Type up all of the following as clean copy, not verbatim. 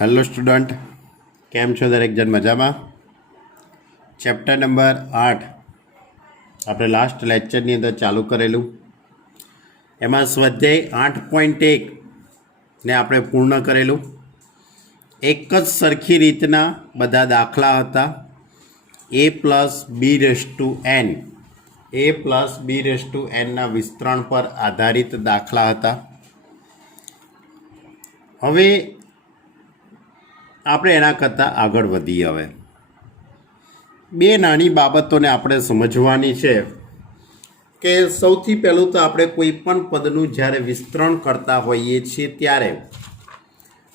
Hello student, કેમ છો દરેક જણ? મજામાં? ચેપ્ટર નંબર 8 આપણે લાસ્ટ લેક્ચરની અંદર ચાલુ કરેલું. એમાં સ્વાધ્યાય 8.1 ને આપણે પૂર્ણ કરેલું. એક જ સરખી રીતના બધા દાખલા હતા. a+b⁴n a+b⁴n વિસ્તરણ પર આધારિત દાખલા હતા. હવે આપણે એના કરતાં આગળ વધીએ. હવે બે નાની બાબતોને આપણે સમજવાની છે કે સૌથી પહેલું તો આપણે કોઈ પણ પદનું જ્યારે વિસ્તરણ કરતા હોઈએ છીએ ત્યારે,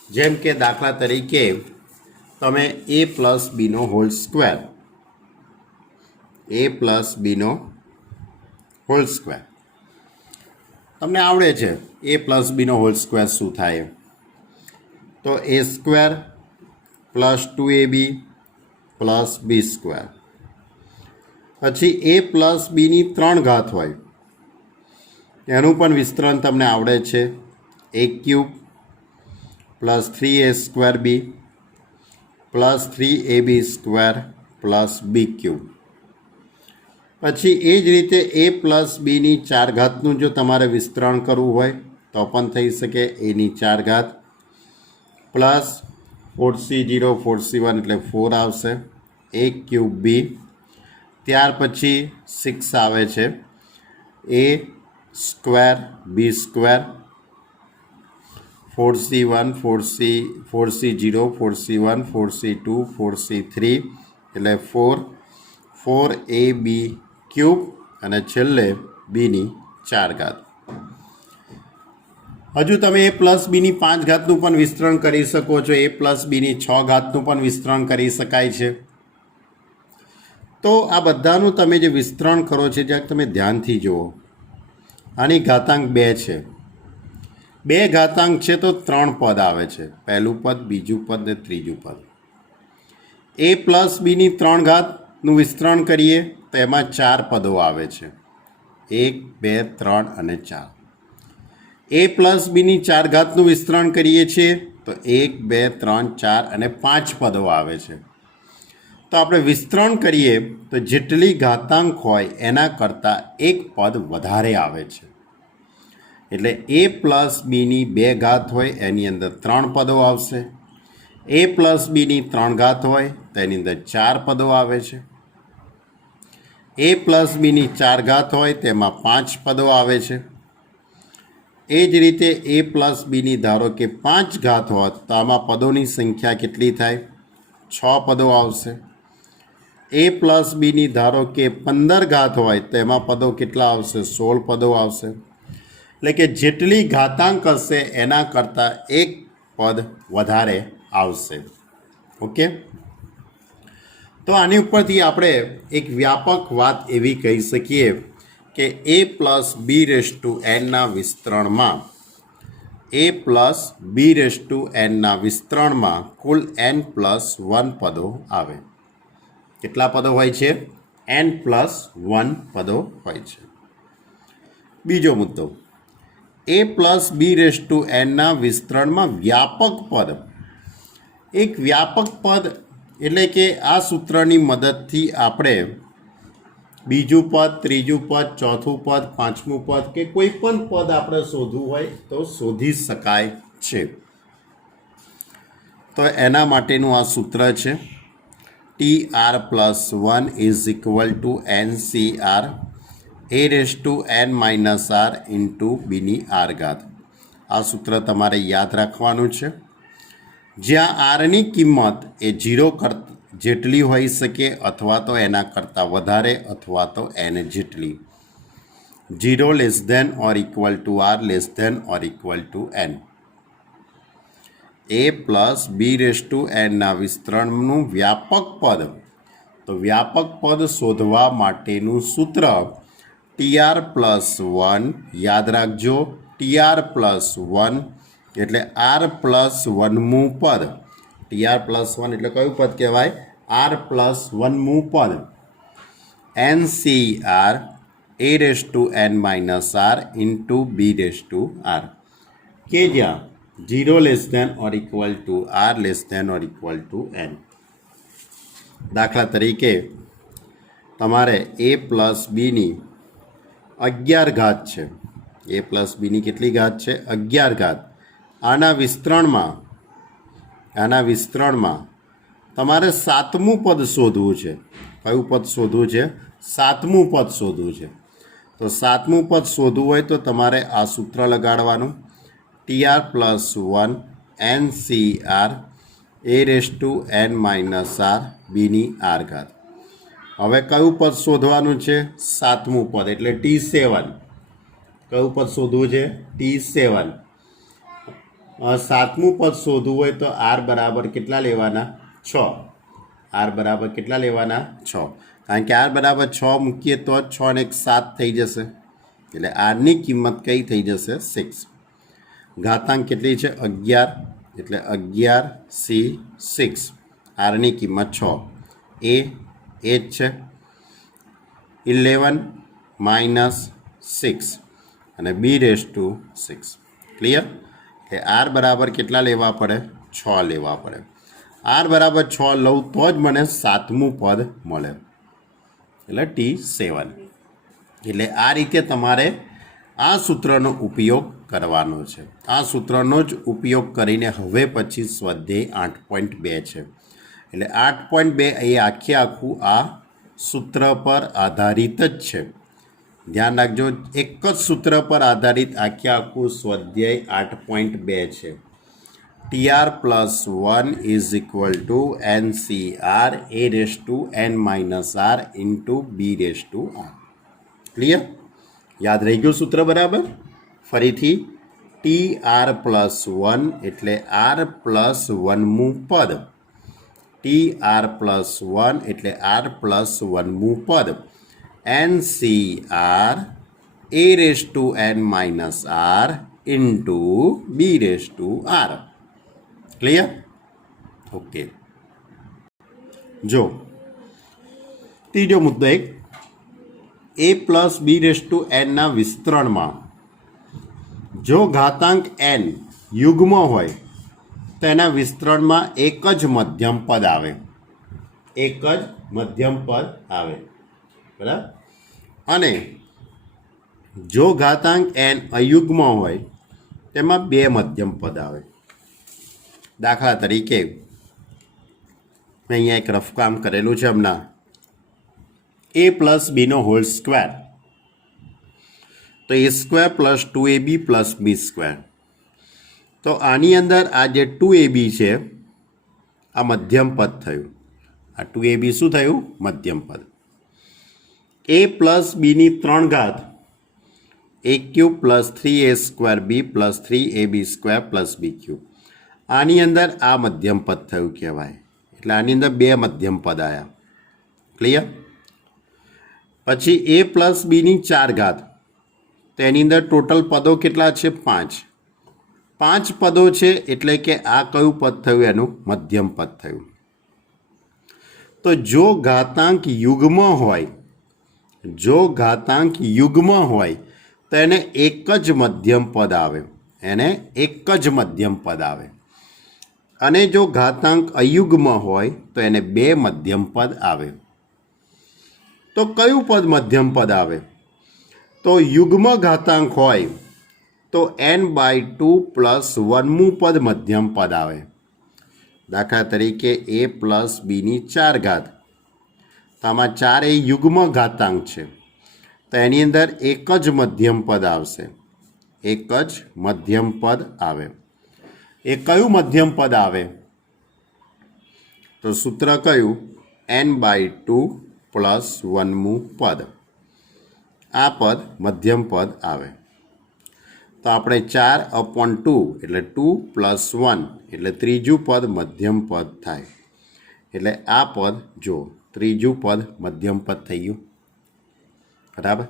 જેમ કે દાખલા તરીકે તમે a+b² તમને આવડે છે a+b² શું થાય? તો a² + 2ab + b². પછી a+b³ હોય એનું પણ વિસ્તરણ તમને આવડે છે. a³ + 3a²b + 3ab² + b³. પછી એ જ રીતે a+b⁴ જો તમારે વિસ્તરણ કરવું હોય તો પણ થઈ શકે. a⁴ પ્લસ 4c0 4c1 એટલે 4 આવશે. a³ ત્યાર પછી 6 આવે છે. a² b² 4c1 4c0 4c1 4c2 4c3 એટલે 4ab³ અને છેલ્લે b⁴. હજુ તમે a+b⁵ પણ વિસ્તરણ કરી શકો છો. a+b⁶ પણ વિસ્તરણ કરી શકાય છે. તો આ બધાનું તમે જે વિસ્તરણ કરો છો, જ્યાં તમે ધ્યાનથી જુઓ, આની ઘાતાંક 2 છે. 2 ઘાતાંક છે તો 3 પદ આવે છે. પહેલું પદ, બીજું પદ ને ત્રીજું પદ. a+b⁵ વિસ્તરણ કરીએ તો એમાં 4 પદો આવે છે. 1 2 3 અને 4. a+b⁴ વિસ્તરણ કરીએ છીએ તો 1 2 3 4 અને 5 પદો આવે છે. તો આપણે વિસ્તરણ કરીએ તો જેટલી ઘાતાંક હોય એના કરતાં એક પદ વધારે આવે છે. એટલે a+b² હોય એની અંદર 3 પદો આવશે. a+b⁵ હોય તો એની અંદર 4 પદો આવે છે. a+b⁴ હોય તેમાં 5 પદો આવે છે. એ જ રીતે a+b ધારો કે 5 હોત તો આમાં પદોની સંખ્યા કેટલી થાય? 6 પદો આવશે. a+b ધારો કે 15 હોય તો એમાં પદો કેટલા આવશે? 16 પદો આવશે. એટલે કે જેટલી ઘાતાંક હશે એના કરતાં એક પદ વધારે આવશે. ઓકે, તો આની ઉપરથી આપણે એક વ્યાપક વાત એવી કહી શકીએ કે a+b⁴n વિસ્તરણમાં કુલ n+1 પદો આવે. કેટલા પદો હોય છે? n+1 પદો હોય છે. બીજો મુદ્દો, a+b⁴n વિસ્તરણમાં વ્યાપક પદ. એક વ્યાપક પદ એટલે કે આ સૂત્રની મદદથી આપણે બીજું પદ, ત્રીજું પદ, ચોથું પદ, પાંચમું પદ કે કોઈ પણ પદ આપણે શોધવું હોય તો શોધી શકાય છે. તો એના માટેનું આ સૂત્ર છે. TR+1 = NCR a⁻n−r × b⁴. આ સૂત્ર તમારે યાદ રાખવાનું છે. જ્યાં આરની કિંમત એ 0 જેટલી હોઈ શકે અથવા તો એના કરતાં વધારે અથવા તો n જેટલી. 0 < or = r < n. a+b⁴n વિસ્તરણનું વ્યાપક પદ. તો વ્યાપક પદ શોધવા માટેનું સૂત્ર TR+1. યાદ રાખજો, TR+1 એટલે r+1મું પદ. TR+1 એટલે કયું પદ કહેવાય? r+1મું પદ. NCR a⁻n−r × b⁴. કે જ્યાં 0 less than or equal to R less than or equal to N. દાખલા તરીકે તમારે a પ્લસ બીની 11 ઘાત છે. a પ્લસ બીની કેટલી ઘાત છે? 11 ઘાત. આના વિસ્તરણમાં તમારે 7મું પદ શોધવું છે. કયું પદ શોધવું છે? 7મું પદ શોધવું છે. તો 7મું પદ શોધવું હોય તો તમારે આ સૂત્ર લગાડવાનું, TR પ્લસ 1 NCR a⁻n−r બીની આર ઘાત. હવે કયું પદ શોધવાનું છે? 7મું પદ એટલે T7. કયું પદ શોધવું છે? T7. 7મું પદ શોધવું હોય તો R બરાબર કેટલા લેવાના? 6. R બરાબર કેટલા લેવાના? 6. કારણ કે R બરાબર 6 મૂકીએ તો જ 6 ને 7 થઈ જશે. એટલે Rની કિંમત કઈ થઈ જશે? 6. ઘાતાંક કેટલી છે? 11. એટલે 11C6. Rની કિંમત 6. A જ છે. 11 - 6 અને b⁻6. ક્લિયર? કે R બરાબર કેટલા લેવા પડે? 6 લેવા પડે. R બરાબર 6 લઉં તો જ મને 7મું પદ મળે, એટલે T7. એટલે આ રીતે તમારે આ સૂત્રનો ઉપયોગ કરવાનો છે. આ સૂત્રનો જ ઉપયોગ કરીને હવે પછી સ્વાધ્યાય 8.2 છે. એટલે 8.2 એ આખું આ સૂત્ર પર આધારિત જ છે. ધ્યાન રાખજો, એક જ સૂત્ર પર આધારિત આખું સ્વાધ્યાય 8.2 છે. TR plus 1 is equal to NCR a⁻n−r into b⁻r. Clear? યાદ રહી ગયું સૂત્ર બરાબર? ફરીથી TR પ્લસ 1 એટલે R પ્લસ 1મું પદ. TR પ્લસ 1 એટલે R પ્લસ 1મું પદ. NCR a⁻n−r into b⁻r. Clear? Okay. જો ત્રીજો મુદ્દો એક, a પ્લસ b⁻n ના વિસ્તરણમાં જો ઘાતાંક n યુગ્મ હોય તો એના વિસ્તરણમાં એક જ મધ્યમ પદ આવે. એક જ મધ્યમ પદ આવે. બરાબર? અને જો ઘાતાંક n અયુગ્મ હોય તેમાં 2 મધ્યમ પદ આવે. દાખલા તરીકે મેં અહીંયા એક રફ કામ કરેલું છે હમણાં. a plus Bino whole square, તો a² plus 2ab plus b². તો આની અંદર આ જે 2ab છે આ મધ્યમ પદ થયું. આ 2ab શું થયું? મધ્યમ પદ. a પ્લસ બીની 3 ઘાત a³ plus 3a²b plus 3ab² plus b³. આની અંદર આ મધ્યમ પદ થયું કહેવાય. એટલે આની અંદર 2 મધ્યમ પદ આવ્યા. ક્લિયર? પછી a પ્લસ બીની 4 ઘાત, તો એની અંદર ટોટલ પદો કેટલા છે? 5. 5 પદો છે એટલે કે આ કયું પદ થયું? એનું મધ્યમ પદ થયું. તો જો ઘાતાંક યુગ્મ હોય, જો ઘાતાંક યુગ્મ હોય તો એને એક જ મધ્યમ પદ આવે. એને એક જ મધ્યમ પદ આવે. અને જો ઘાતાંક અયુગ્મ હોય તો એને 2 મધ્યમ પદ આવે. તો કયું પદ મધ્યમ પદ આવે? તો યુગ્મ ઘાતાંક હોય તો n/2 પ્લસ 1મું પદ મધ્યમ પદ આવે. દાખલા તરીકે a પ્લસ બીની 4 ઘાત, તો આમાં 4 એ યુગ્મ ઘાતાંક છે, તો એની અંદર એક જ મધ્યમ પદ આવશે. એક જ મધ્યમ પદ આવે. એ કયું મધ્યમ પદ આવે? તો સૂત્ર કયું? n/2 પ્લસ 1મું પદ. આ પદ મધ્યમ પદ આવે. તો આપણે 4/2 એટલે 2 પ્લસ 1 એટલે ત્રીજું પદ મધ્યમ પદ થાય. એટલે આ પદ જો ત્રીજું પદ મધ્યમ પદ થઈ ગયું. બરાબર?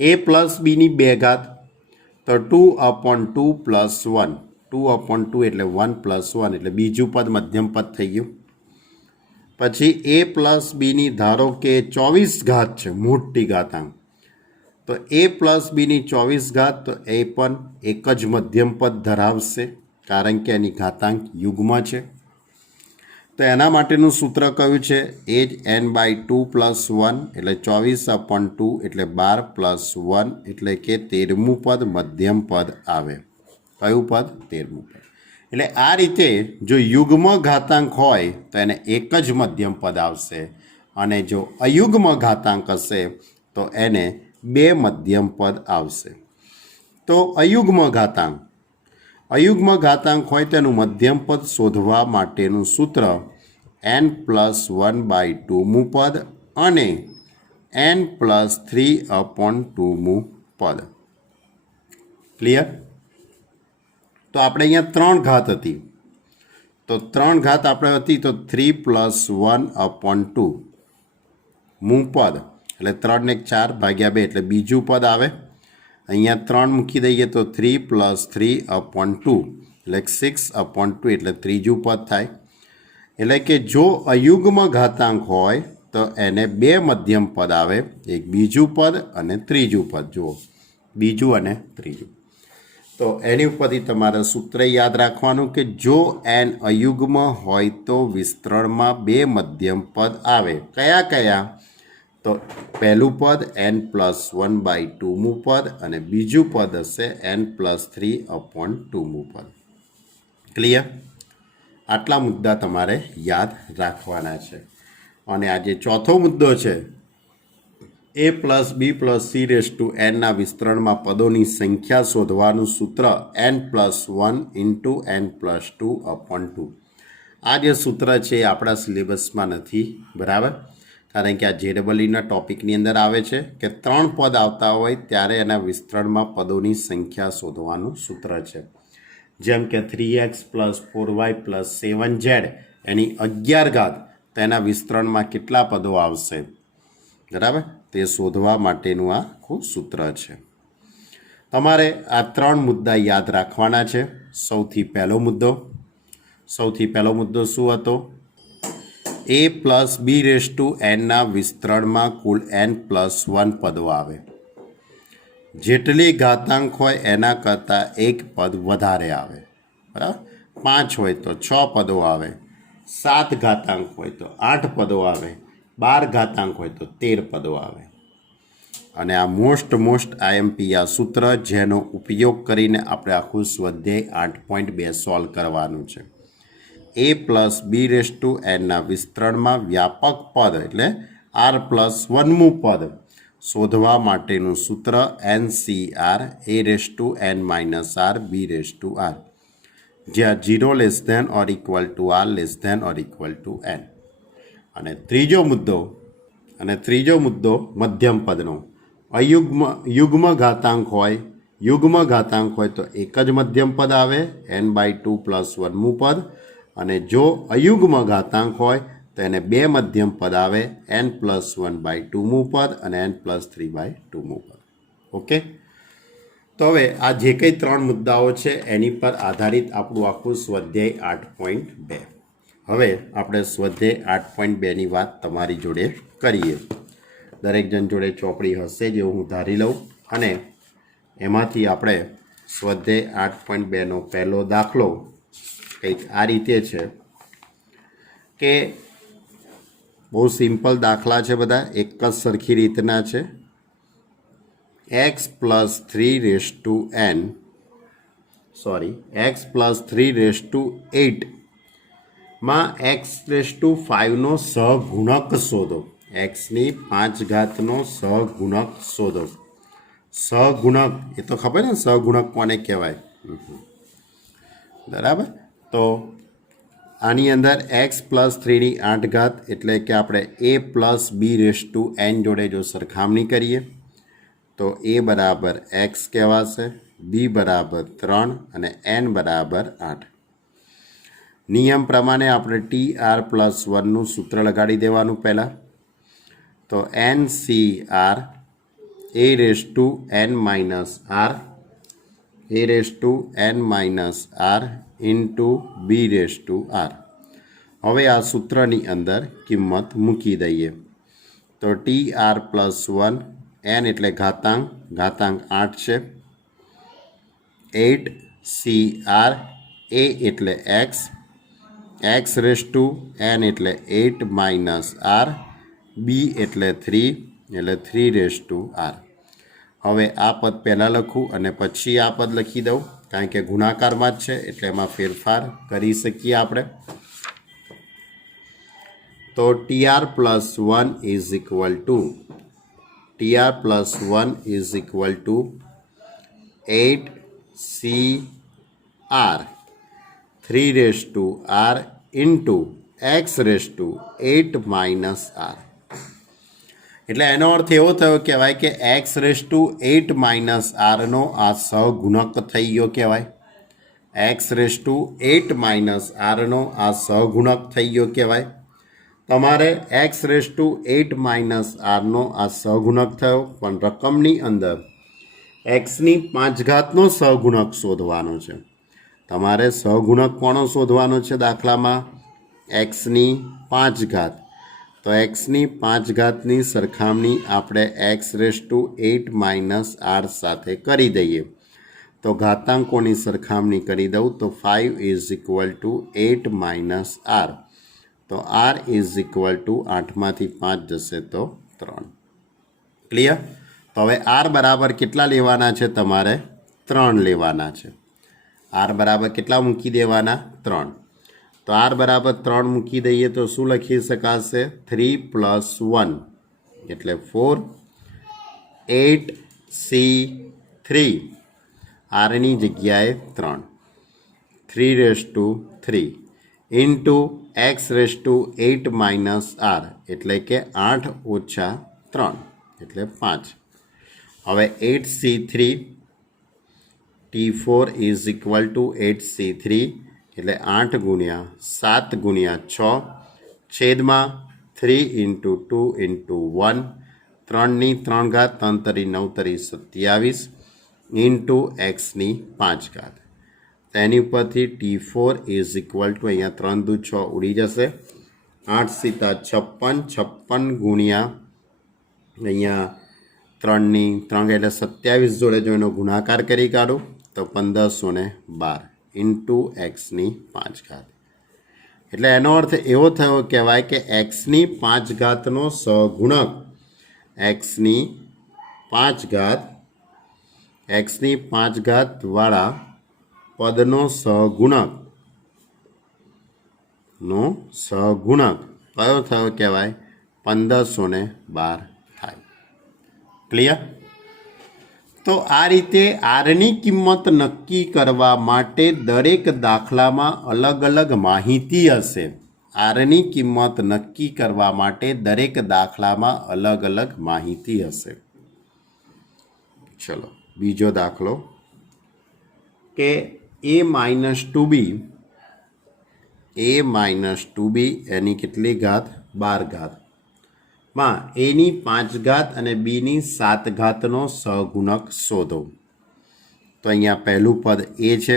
a પ્લસ બીની 2 ઘાત, તો 2/2 પ્લસ 1. 2/2 એટલે 1 પ્લસ 1 એટલે બીજું પદ મધ્યમ પદ થઈ ગયું. પછી a પ્લસ બીની ધારો કે 24 ઘાત છે, મોટી ઘાતાંક, તો a પ્લસ બીની 24 ઘાત, તો એ પણ એક જ મધ્યમ પદ ધરાવશે. કારણ કે એની ઘાતાંક યુગ્મ છે. તો એના માટેનું સૂત્ર કયું છે? એ જ n/2 + 1 એટલે 24/2 એટલે 12 + 1 એટલે કે 13મું પદ મધ્યમ પદ આવે. કયું પદ? 13મું પદ. એટલે આ રીતે જો યુગ્મ ઘાતાંક હોય તો એને એક જ મધ્યમ પદ આવશે, અને જો અયુગ્મ ઘાતાંક હશે તો એને બે મધ્યમ પદ આવશે. તો અયુગ્મ ઘાતાંક હોય તેનું મધ્યમ પદ શોધવા માટેનું સૂત્ર n+1/2મું પદ અને n+3/2મું પદ. ક્લિયર? તો આપણે અહીંયા 3 ઘાત હતી, તો 3 ઘાત આપણે હતી તો 3+1/2 મું પદ એટલે 3 ને 4 ભાગ્યા 2 એટલે બીજું પદ આવે. અહીંયા 3 મૂકી દઈએ તો 3 + 3/2 એટલે 6/2 એટલે ત્રીજું પદ થાય. એટલે કે જો અયુગ્મ ઘાતાંક હોય તો એને બે મધ્યમ પદ આવે, એક બીજું પદ અને ત્રીજું પદ. જુઓ, બીજું અને ત્રીજું. તો એની ઉપરથી તમારે સૂત્ર યાદ રાખવાનું કે જો n અયુગ્મ હોય તો વિસ્તરણમાં બે મધ્યમ પદ આવે. કયા કયા? તો પહેલું પદ n+1/2મું પદ અને બીજું પદ હશે n+3/2મું પદ. ક્લિયર? આટલા મુદ્દા તમારે યાદ રાખવાના છે. અને આ જે ચોથો મુદ્દો છે, a + b + c⁴n વિસ્તરણમાં પદોની સંખ્યા શોધવાનું સૂત્ર n+1 × n+2/2. આ જે સૂત્ર છે એ આપણા સિલેબસમાં નથી, બરાબર? કારણ કે આ JEEના ટોપિકની અંદર આવે છે કે 3 પદ આવતા હોય ત્યારે એના વિસ્તરણમાં પદોની સંખ્યા શોધવાનું સૂત્ર છે. જેમ કે 3x + 4y + 7z એની 11 ઘાત, તેના વિસ્તરણમાં કેટલા પદો આવશે, બરાબર? તે શોધવા માટેનું આ આખું સૂત્ર છે. તમારે આ 3 મુદ્દા યાદ રાખવાના છે. સૌથી પહેલો મુદ્દો શું હતો? a + b⁴n વિસ્તરણમાં કુલ n+1 પદો આવે. જેટલી ઘાતાંક હોય એના કરતાં એક પદ વધારે આવે, બરાબર? 5 હોય તો 6 પદો આવે, 7 ઘાતાંક હોય તો 8 પદો આવે, 12 ઘાતાંક હોય તો 13 પદો આવે. અને આ મોસ્ટ IMP આ સૂત્ર જેનો ઉપયોગ કરીને આપણે આખું સ્વાધ્યાય 8.2 સોલ્વ કરવાનું છે. a + b⁴n વિસ્તરણમાં વ્યાપક પદ એટલે r+1મું પદ શોધવા માટેનું સૂત્ર NCR a⁻n−r b⁻r, જ્યાં 0 ≤ r ≤ n. અને ત્રીજો મુદ્દો મધ્યમ પદનો. યુગ્મ ઘાતાંક હોય તો એક જ મધ્યમ પદ આવે, n/2 + 1મું પદ. અને જો અયુગ્મ ઘાતાંક હોય તો એને બે મધ્યમ પદ આવે, n+1/2મું પદ અને n+3/2મું પદ. ઓકે? તો હવે આ જે કંઈ 3 મુદ્દાઓ છે એની પર આધારિત આપણું આખું સ્વાધ્યાય 8.2. હવે આપણે સ્વાધ્યાય 8.2ની વાત તમારી જોડે કરીએ. દરેક જણ જોડે ચોપડી હશે જ એવું હું ધારી લઉં. અને એમાંથી આપણે સ્વાધ્યાય 8.2નો પહેલો દાખલો કંઈક આ રીતે છે કે બહુ સિમ્પલ દાખલા છે, બધા એક જ સરખી રીતના છે. x + 3/8 માં x⁵નો સહગુણક શોધો. xની 5 ઘાતનો સહગુણક શોધો. સહગુણક એ તો ખબર ને, સહગુણક કોને કહેવાય, બરાબર? તો આની અંદર x + 3/8 એટલે કે આપણે a + b⁴n જોડે જો સરખામણી કરીએ તો a = x કહેવાશે, b = 3 અને n = 8. નિયમ પ્રમાણે આપણે TR+1નું સૂત્ર લગાડી દેવાનું પહેલાં. તો NCR a⁻n−r × b⁴r. હવે આ સૂત્રની અંદર કિંમત મૂકી દઈએ તો TR+1 n એટલે ઘાતાંક 8 છે, 8 CR એ એટલે X, X raise to N એટલે 8 માઇનસ આર, બી એટલે 3 એટલે 3 રેસ ટુ આર. હવે આ પદ પહેલાં લખું અને પછી આ પદ લખી દઉં, કારણ કે ગુણાકારમાં જ છે એટલે એમાં ફેરફાર કરી શકીએ આપણે. તો TR plus 1 is equal to TR plus 1 is equal to 8CR 3 raise to R into X raise to 8 minus R. એટલે એનો અર્થ એવો થયો કહેવાય કે એક્સ રેસ ટુ 8 માઇનસ આરનો આ સહગુણક થઈ ગયો કહેવાય. એક્સ રેસ ટુ 8 માઇનસ આરનો આ સહગુણક થઈ ગયો કહેવાય. તમારે એક્સ રેસ ટુ 8 માઇનસ આરનો આ સહગુણક થયો, પણ રકમની અંદર એક્સની 5 ઘાતનો સહગુણક શોધવાનો છે. તમારે સહગુણક કોનો શોધવાનો છે દાખલામાં? એક્સની 5 ઘાત. તો એક્સની 5 ઘાતની સરખામણી આપણે X raise to 8 minus R સાથે કરી દઈએ. તો ઘાતાંકોની સરખામણી કરી દઉં તો 5 is equal to 8 minus R. તો આર ઇઝ ઇક્વલ ટુ 8માંથી 5 જશે તો 3. ક્લિયર? તો હવે આર બરાબર કેટલા લેવાના છે? તમારે 3 લેવાના છે. આર બરાબર કેટલા મૂકી દેવાના? 3. તો આર બરાબર 3 મૂકી દઈએ તો શું લખી શકાશે? 3 પ્લસ 1 એટલે 4, 8C3 આરની જગ્યાએ 3, 3 raise to 3 into X raise to 8 minus R એટલે કે 8 ઓછા 3 એટલે 5. હવે 8C3 T4 is equal two 8C3 એટલે 8 ગુણ્યા 7 ગુણ્યા 6 છેદમાં 3 ઇન્ટુ 2 ઇન્ટુ 1, 3ની 3 ઘાત, 3 તરી 9 તરી 27 ઇન્ટુ એક્સની 5 ઘાત. તેની ઉપરથી T4 ઇઝ ઇક્વલ ટુ અહીંયા 3 દુ 6 ઉડી જશે, 8 સીતા 56, 56 ગુણ્યા અહીંયા 3ની 3 એટલે 27 જોડે જો એનો ગુણાકાર કરી કાઢું તો 1512 ઇન્ટુ એક્સની 5 ઘાત. એટલે એનો અર્થ એવો થયો કહેવાય કે એક્સની 5 ઘાતનો સહગુણક એક્સની 5 ઘાતવાળા પદનો સહગુણક કયો થયો કહેવાય? 1512 થાય. ક્લિયર? તો આ રીતે આરની કિંમત નક્કી કરવા માટે દરેક દાખલામાં અલગ અલગ માહિતી હશે. આરની કિંમત નક્કી કરવા માટે દરેક દાખલામાં અલગ અલગ માહિતી હશે. ચલો બીજો દાખલો કે a માઇનસ 2b એની કેટલી ઘાત? 12 ઘાત માં એની 5 ઘાત અને બીની 7 ઘાતનો સહગુણક શોધો. તો અહીંયા પહેલું પદ એ છે,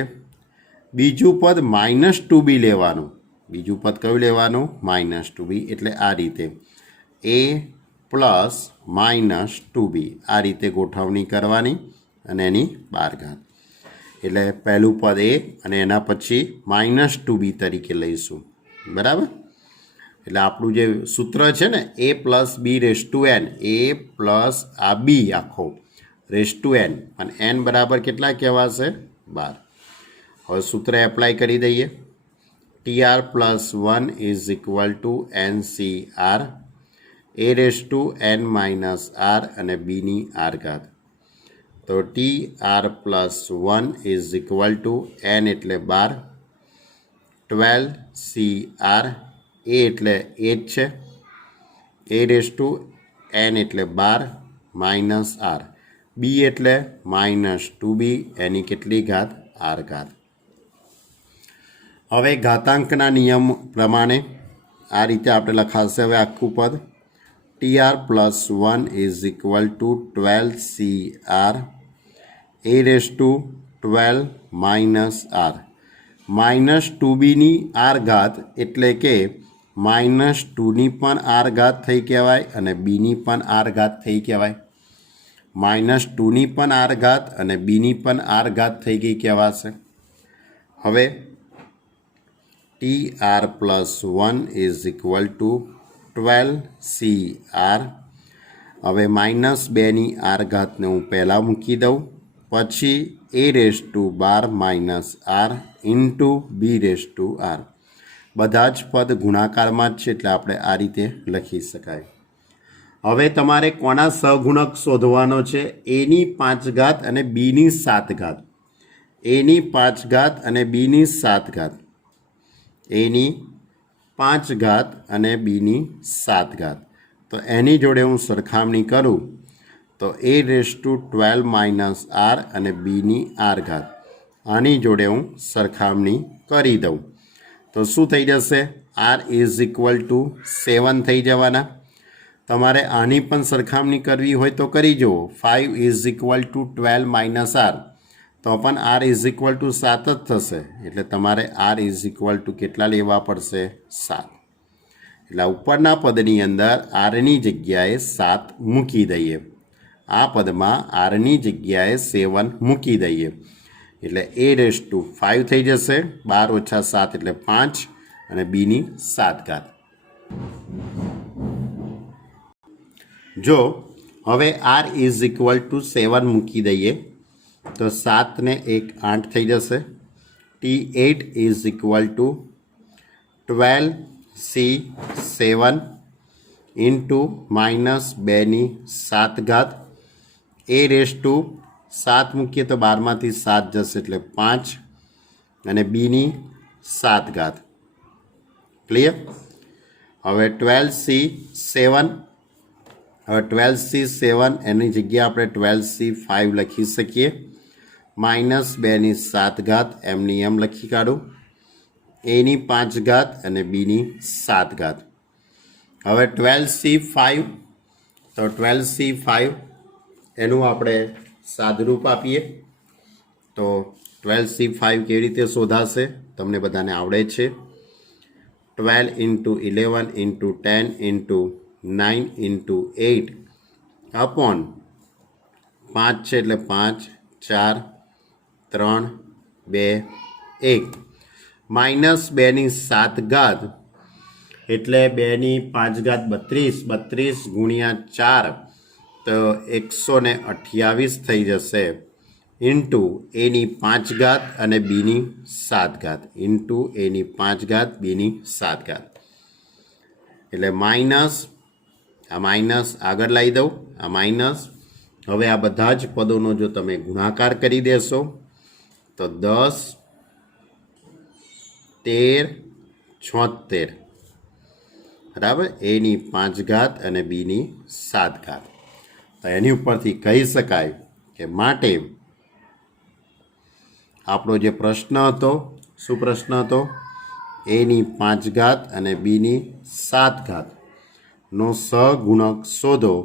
બીજું પદ માઇનસ 2b લેવાનું. બીજું પદ કયું લેવાનું? Minus 2b. એટલે આ રીતે a પ્લસ માઇનસ 2b આ રીતે ગોઠવણી કરવાની અને એની 12 ઘાત. એટલે પહેલું પદ એ અને એના પછી માઇનસ 2b તરીકે લઈશું. બરાબર? એટલે આપણું જે સૂત્ર છે ને a plus B raise to N, a plus આ બી આખો રેસ ટુ એન, અને એન બરાબર કેટલા કહેવાશે? 12. હવે સૂત્ર એપ્લાય કરી દઈએ. TR plus 1 is equal to NCR a raise to n minus R અને બીની આર ઘાત. તો TR plus 1 is equal to n એટલે 12, 12CR એ એટલે 8 છે, a રેસ ટુ n એટલે 12 માઇનસ આર, બી એટલે માઇનસ 2b એની કેટલી ઘાત? આર ઘાત. હવે ઘાતાંકના નિયમ પ્રમાણે આ રીતે આપણે લખાશે હવે આખું પદ. TR plus 1 is equal to 12CR a raise to 12 minus R, minus 2bની આર ઘાત એટલે કે માઇનસ 2ની પણ આર ઘાત થઈ કહેવાય અને બીની પણ આર ઘાત થઈ કહેવાય. માઇનસ 2ની પણ આર ઘાત અને બીની પણ આર ઘાત થઈ ગઈ કહેવાશે. હવે TR+1 is equal to 12CR. હવે -2ની આર ઘાતને હું પહેલાં મૂકી દઉં, પછી A⁻² ઇન્ટુ B⁻R. બધા જ પદ ગુણાકારમાં જ છે એટલે આપણે આ રીતે લખી શકાય. હવે તમારે કોના સહગુણક શોધવાનો છે? એની 5 ઘાત અને બીની 7 ઘાત. એની 5 ઘાત અને બીની 7 ઘાત. એની 5 ઘાત અને બીની 7 ઘાત. તો એની જોડે હું સરખામણી કરું તો A⁻² R અને બીની આર ઘાત, આની જોડે હું સરખામણી કરી દઉં તો શું થઈ જશે? R ઇઝ ઇક્વલ ટુ 7 થઈ જવાના. તમારે આની પણ સરખામણી કરવી હોય તો કરી જુઓ. 5 ઇઝ ઇક્વલ ટુ 12 R, તો પણ R ઇઝ ઇક્વલ ટુ 7 જ થશે. એટલે તમારે R ઇઝ ઇક્વલ ટુ કેટલા લેવા પડશે? 7. એટલે ઉપરના પદની અંદર આરની જગ્યાએ 7 મૂકી દઈએ. આ પદમાં આરની જગ્યાએ 7 મૂકી દઈએ એટલે A⁵ થઈ જશે. 12 - 7 એટલે 5 અને બીની 7 ઘાત. જો હવે R ઇઝ ઇક્વલ ટુ 7 મૂકી દઈએ તો 7 ને 1 8 થઈ જશે. T8 is equal to 12C7 into -2ની 7 ઘાત. A⁻7 મૂકીએ તો 12માંથી 7 જશે એટલે 5 અને બીની 7 ઘાત. ક્લિયર? હવે 12C7, હવે 12C7 એની જગ્યાએ આપણે 12C5 લખી શકીએ. -2ની 7 ઘાત એમની એમ લખી કાઢું. એની 5 ઘાત અને બીની 7 ઘાત. હવે 12C5, તો 12C5 એનું આપણે સાદરૂપ આપીએ તો 12C5 કેવી રીતે શોધાશે? તમને બધાને આવડે છે. 12 into 11 into 10 into 9 into 8 upon 5 છે એટલે 5 4 3 2 1 -2ની 7 ઘાત એટલે 2ની 5 ઘાત 32, 32 ગુણ્યા 4 તો 128 થઈ જશે. ઇન્ટુ એની 5 ઘાત અને બીની 7 ઘાત ઇન્ટુ એની 5 ઘાત બીની 7 ઘાત. એટલે માઇનસ, આ માઇનસ આગળ લાવી દઉં, આ માઇનસ. હવે આ બધા જ પદોનો જો તમે ગુણાકાર કરી દેશો તો 10 13 76, બરાબર. એની 5 ઘાત અને બીની 7 ઘાત. તો એની ઉપરથી કહી શકાય કે માટે આપણો જે પ્રશ્ન હતો, શું પ્રશ્ન હતો? એની 5 ઘાત અને બીની 7 ઘાત નો સહગુણક શોધો.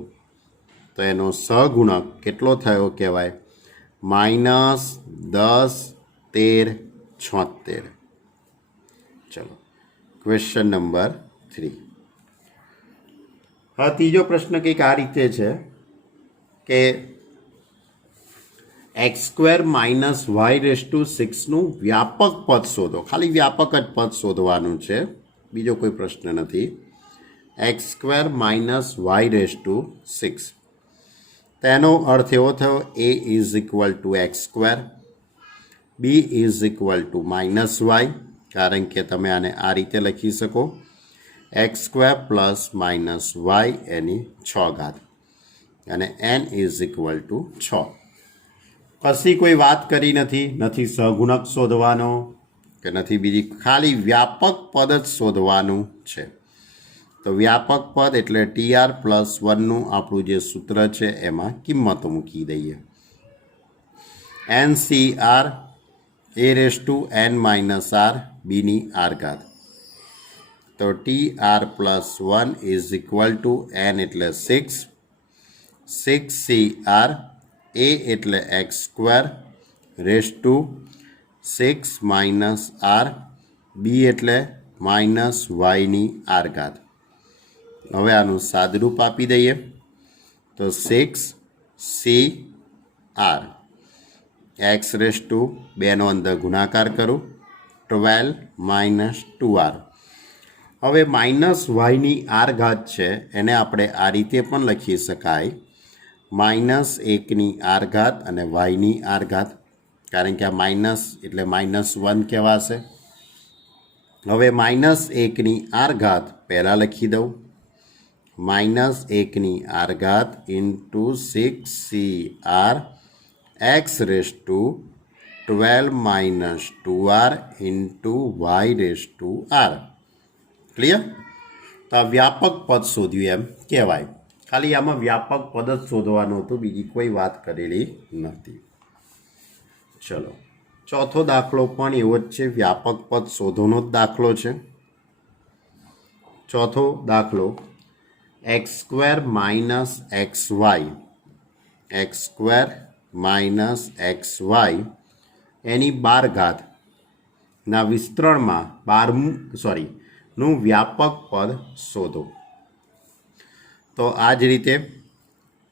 તો એનો સહગુણક કેટલો થયો કહેવાય? -10 13 76. ચલો ક્વેશ્ચન નંબર 3. હા, ત્રીજો પ્રશ્ન કંઈક આ રીતે છે કે x² - y⁻6 નું વ્યાપક પદ શોધો. ખાલી વ્યાપક જ પદ શોધવાનું છે, બીજો કોઈ પ્રશ્ન નથી. x² - y⁻6. તેનો અર્થ એવો થયો a is equal two x², b is equal two -y, કારણ કે તમે આને આ રીતે લખી શકો x² + -y એની 6 ઘાત અને n ઇઝ ઇક્વલ ટુ 6. કશી કોઈ વાત કરી નથી, નથી સહગુણક શોધવાનો કે નથી બીજી, ખાલી વ્યાપક પદ જ શોધવાનું છે. તો વ્યાપક પદ એટલે TR+1નું આપણું જે સૂત્ર છે એમાં કિંમતો મૂકી દઈએ. NCR A⁻n−r બીની આર ઘાત. તો TR+1 is equal to n એટલે 6, 6CR, A એટલે x² ⁻6 - r, b એટલે -y ની આર ઘાત. હવે આનું સાદરૂપ આપી દઈએ તો 6CR, x⁻2 નો અંદર ગુણાકાર કરું 12 માઇનસ 2r. હવે માઇનસ વાયની આર ઘાત છે એને આપણે આ રીતે પણ લખી શકાય, માઇનસ 1ની આર ઘાત અને વાયની આર ઘાત, કારણ કે આ માઇનસ એટલે -1 કહેવાશે. હવે માઇનસ 1ની આર ઘાત પહેલાં લખી દઉં, માઇનસ 1ની આર ઘાત into 6cr X raise to 12 minus 2r into Y raise to R. Clear? તો આ વ્યાપક પદ શોધ્યું એમ કહેવાય. ખાલી આમાં વ્યાપક પદ જ શોધવાનું હતું, બીજી કોઈ વાત કરેલી નથી. ચલો, ચોથો દાખલો પણ એવો જ છે, વ્યાપક પદ શોધોનો જ દાખલો છે. ચોથો દાખલો, x² માઇનસ xy એની 12 ઘાતના વિસ્તરણમાં નું વ્યાપક પદ શોધો. તો આ જ રીતે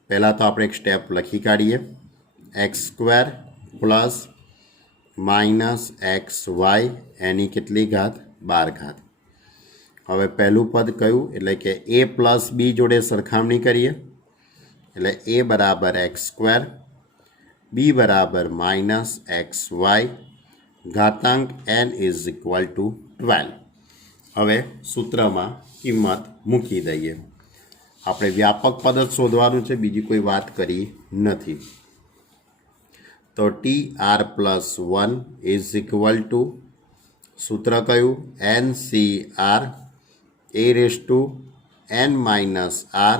પહેલાં તો આપણે એક સ્ટેપ લખી કાઢીએ, x² પ્લસ માઇનસ xy એની કેટલી ઘાત? 12 ઘાત. હવે પહેલું પદ કયું? એટલે કે a પ્લસ બી જોડે સરખામણી કરીએ, એટલે a બરાબર x², b બરાબર minus xy, ઘાતાંક n is equal two 12. હવે સૂત્રમાં કિંમત મૂકી દઈએ. આપણે વ્યાપક પદ જ શોધવાનું છે, બીજી કોઈ વાત કરી નથી. તો tr plus 1 is equal to, સૂત્ર કયું? ncr a raise to n minus r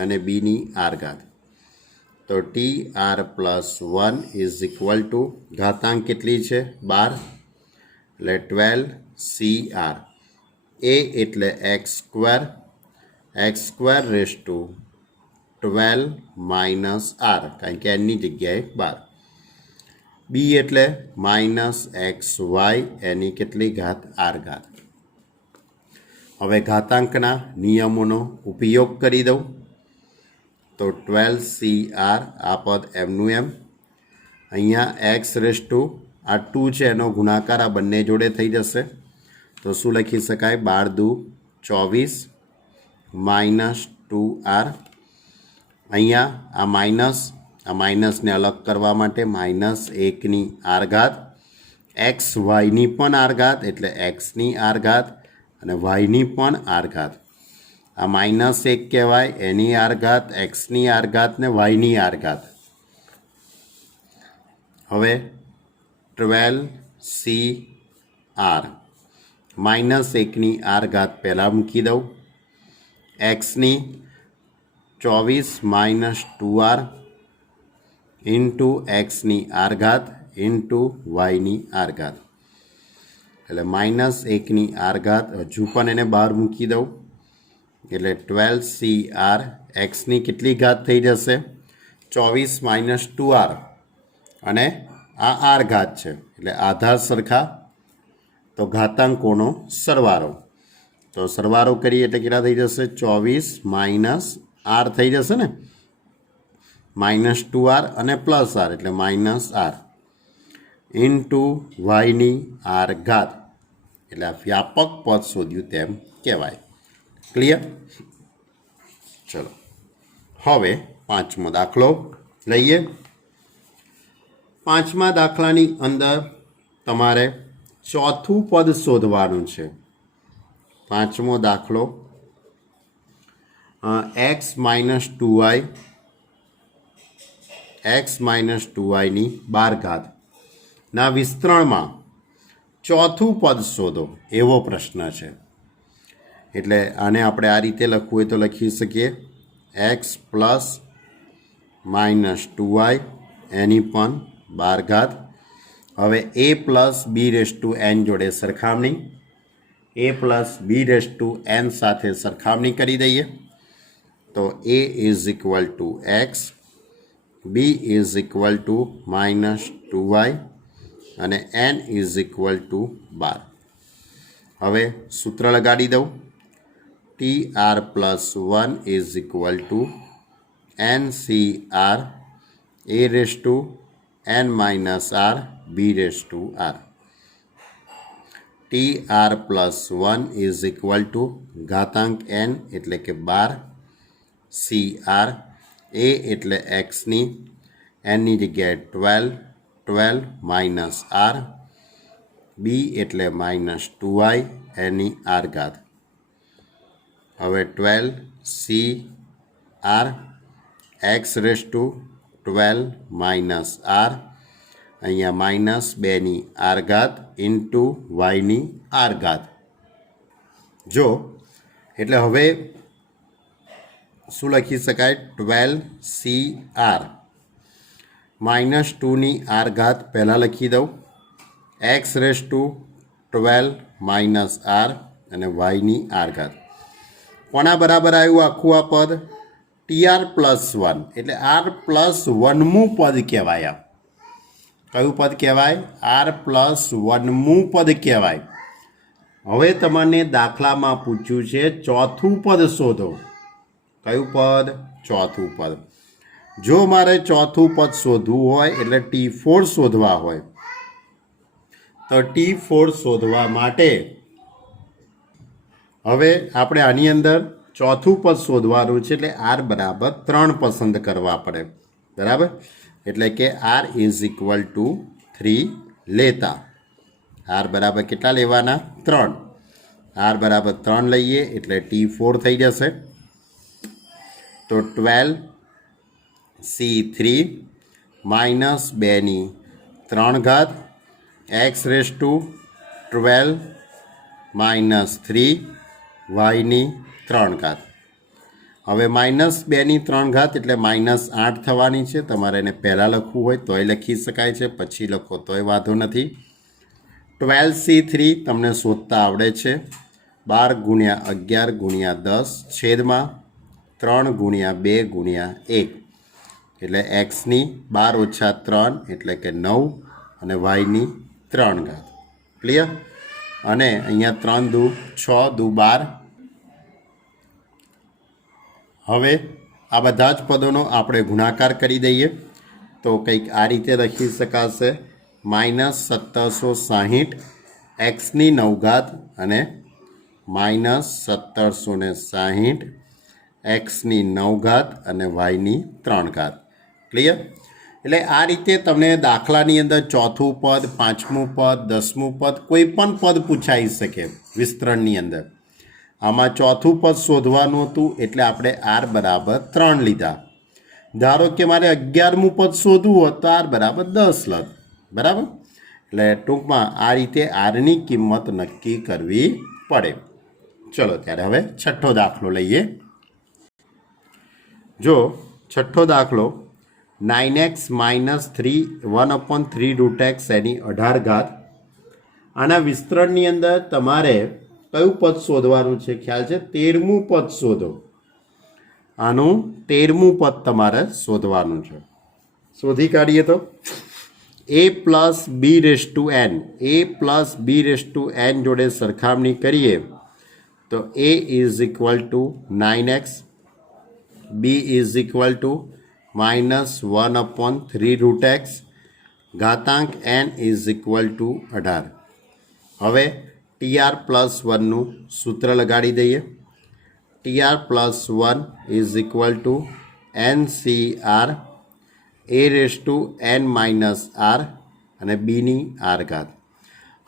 અને બીની આર ઘાત. તો tr plus 1 is equal to, ઘાતાંક કેટલી છે? 12, એટલે 12cr. a એટલે x² race to 12 minus r, કારણ કે એની જગ્યાએ 12. બી એટલે માઇનસ xy એની કેટલી ઘાત? આર ઘાત. હવે ઘાતાંકના નિયમોનો ઉપયોગ કરી દઉં, તો 12cr આ પદ એમનું એમ, અહીંયા x રેસ ટુ આ 2 છે એનો ગુણાકાર આ બંને જોડે થઈ જશે, તો શું લખી શકાય? 12 દુ 24 માઇનસ 2r. અહીંયા આ માઇનસને અલગ કરવા માટે માઇનસ 1ની આર ઘાત, એક્સ વાયની પણ આર ઘાત એટલે એક્સની આર ઘાત અને વાયની પણ આર ઘાત. આ -1 કહેવાય, એની આર ઘાત, એક્સની આર ઘાત ને વાયની આર ઘાત. હવે 12cr -1ની આર ઘાત પહેલાં મૂકી દઉં, એક્સની 24 માઇનસ 2r ઇન્ટુ એક્સની આર ઘાત ઇન્ટુ વાયની આર ઘાત, એટલે -1ની આર ઘાત હજુ પણ એને બહાર મૂકી દઉં, એટલે 12cr એક્સની કેટલી ઘાત થઈ જશે? 24 માઇનસ 2r અને આ આર ઘાત છે એટલે આધાર સરખા, તો ઘાતાંકોનો સરવાળો. તો સરવાળો કરીએ એટલે કેટલા થઈ જશે? 24 માઇનસ આર થઈ જશે ને, માઇનસ 2r અને પ્લસ આર એટલે માઇનસ આર ઇન્ટુ વાયની આર ઘાત, એટલે આ વ્યાપક પદ શોધ્યું તેમ કહેવાય. ક્લિયર? ચલો, હવે પાંચમો દાખલો લઈએ. પાંચમા દાખલાની અંદર તમારે ચોથું પદ શોધવાનું છે. પાંચમો દાખલો, x માઇનસ 2y ની 12 ઘાતના વિસ્તરણમાં ચોથું પદ શોધો એવો પ્રશ્ન છે. એટલે આને આપણે આ રીતે લખવું હોય તો લખી શકીએ, x પ્લસ માઇનસ 2y એની પણ 12 ઘાત. હવે a plus B raise to n જોડે સરખામણી, a plus B raise to n સાથે સરખામણી કરી દઈએ, તો a is equal to X, B is equal to minus 2y અને n ઇઝ ઇક્વલ ટુ 12. હવે સૂત્ર લગાડી દઉં, tr plus 1 is equal to ncr a raise to n minus r b raise to r. TR+1 is equal to ઘાતાંક n એટલે કે 12 CR A એટલે એક્સની એનની જગ્યાએ 12 માઇનસ R B એટલે -2i એની આર ઘાત. હવે 12 CR x⁻12 માઇનસ R અહીંયા -2ની R ઘાત ઇન્ટુ વાયની આર ઘાત. જો એટલે હવે શું લખી શકાય? 12CR -2ની આર ઘાત પહેલાં લખી દઉં, x⁻12 માઇનસ R અને વાયની આર ઘાત. કોના બરાબર આવ્યું આખું આ પદ? TR+1 એટલે R+1મું પદ કહેવાય. કયું પદ કહેવાય? R+1મું પદ કહેવાય. હવે તમને દાખલામાં પૂછ્યું છે ચોથું પદ શોધો. કયું પદ? ચોથું પદ. જો મારે ચોથું પદ શોધવું હોય એટલે T4 શોધવા હોય તો T4 શોધવા માટે હવે આપણે આની અંદર ચોથું પદ શોધવાનું છે એટલે R બરાબર 3 પસંદ કરવા પડે. બરાબર? એટલે કે R ઇઝ ઇક્વલ ટુ 3 લેતા R બરાબર કેટલા લેવાના? 3. R બરાબર 3 લઈએ એટલે T4 થઈ જશે. તો 12C3 -2ની 3 ઘાત x⁻12 -3 વાયની 3 ઘાત. હવે -2ની 3 ઘાત એટલે -8 થવાની છે. તમારે એને પહેલાં લખવું હોય તોય લખી શકાય છે, પછી લખો તોય વાંધો નથી. 12C3 તમને શોધતા આવડે છે. 12 × 11 × 10 છેદમાં 3 × 2 × 1 એટલે એક્સની 12 - 3 એટલે કે 9 અને વાયની 3 ઘાત. ક્લિયર? અને અહીંયા 3 દુ 6 દુ 12. હવે આ બધા જ પદોનો આપણે ગુણાકાર કરી દઈએ તો કંઈક આ રીતે લખી શકાશે -1760 એક્સની 9 ઘાત અને -1760 એક્સની 9 ઘાત અને વાયની 3 ઘાત. ક્લિયર? એટલે આ રીતે તમને દાખલાની અંદર ચોથું પદ, પાંચમું પદ, 10મું પદ કોઈ પણ પદ પૂછાઈ શકે વિસ્તરણની અંદર. આમાં ચોથું પદ શોધવાનું હતું એટલે આપણે R બરાબર 3 લીધા. ધારો કે મારે 11મું પદ શોધવું હોય તો R બરાબર 10 લખ. બરાબર? એટલે ટૂંકમાં આ રીતે Rની કિંમત નક્કી કરવી પડે. ચલો ત્યારે હવે છઠ્ઠો દાખલો લઈએ. જો છઠ્ઠો દાખલો 9x - 3 1/3 √x એની 18 ઘાત. આના વિસ્તરણની અંદર તમારે કયું પદ શોધવાનું છે? ખ્યાલ છે? 13મું પદ શોધો. આનું 13મું પદ તમારે શોધવાનું છે. શોધી કાઢીએ તો a+b⁴n જોડે સરખામણી કરીએ તો a is equal two 9x, b is equal two -1/3 √x, ઘાતાંક n is equal two 18. હવે TR+1નું સૂત્ર લગાડી દઈએ. TR+1 is equal to NCR a⁻n−r અને બીની આર ઘાત.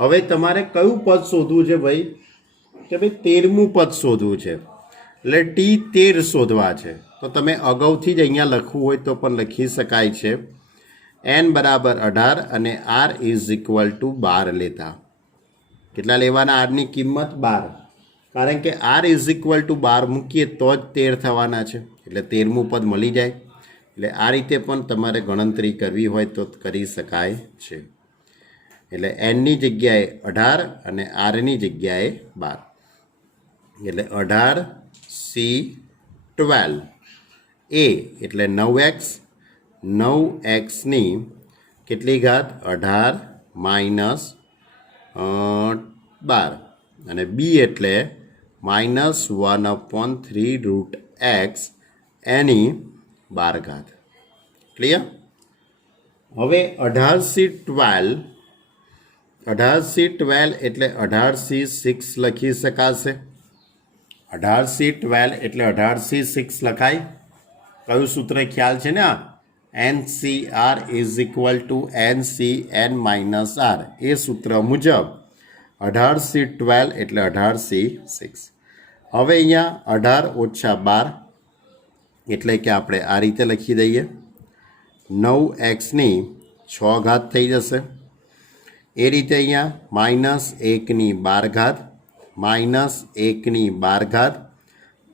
હવે તમારે કયું પદ શોધવું છે ભાઈ? કે ભાઈ 13મું પદ શોધવું છે એટલે T13 શોધવા છે. તો તમે અગાઉથી જ અહીંયા લખવું હોય તો પણ લખી શકાય છે. n બરાબર 18 અને R ઇઝ ઇક્વલ ટુ 12 લેતા. કેટલા લેવાના? આરની કિંમત 12. કારણ કે R ઇઝ ઇક્વલ ટુ 12 મૂકીએ તો જ 13 થવાના છે એટલે 13મું પદ મળી જાય. એટલે આ રીતે પણ તમારે ગણતરી કરવી હોય તો કરી શકાય છે. એટલે nની જગ્યાએ 18 અને Rની જગ્યાએ 12 એટલે 18C12 a એટલે 9x, 9xની કેટલી ઘાત? 18 -12 અને b એટલે -1/3 √x એની 12 ઘાત. ક્લિયર? હવે 18C12 18C12 એટલે 18C6 લખી શકાશે. 18C12 એટલે 18C6 લખાય. કયું સૂત્ર ખ્યાલ છે ને? આ NCR is equal to NCN minus R. એ સૂત્ર મુજબ 18C12 એટલે 18C6. હવે અહીંયા 18 ઓછા 12 એટલે કે આપણે આ રીતે લખી દઈએ. 9xની 6 ઘાત થઈ જશે. એ રીતે અહીંયા -1ની 12 ઘાત, -1ની 12 ઘાત,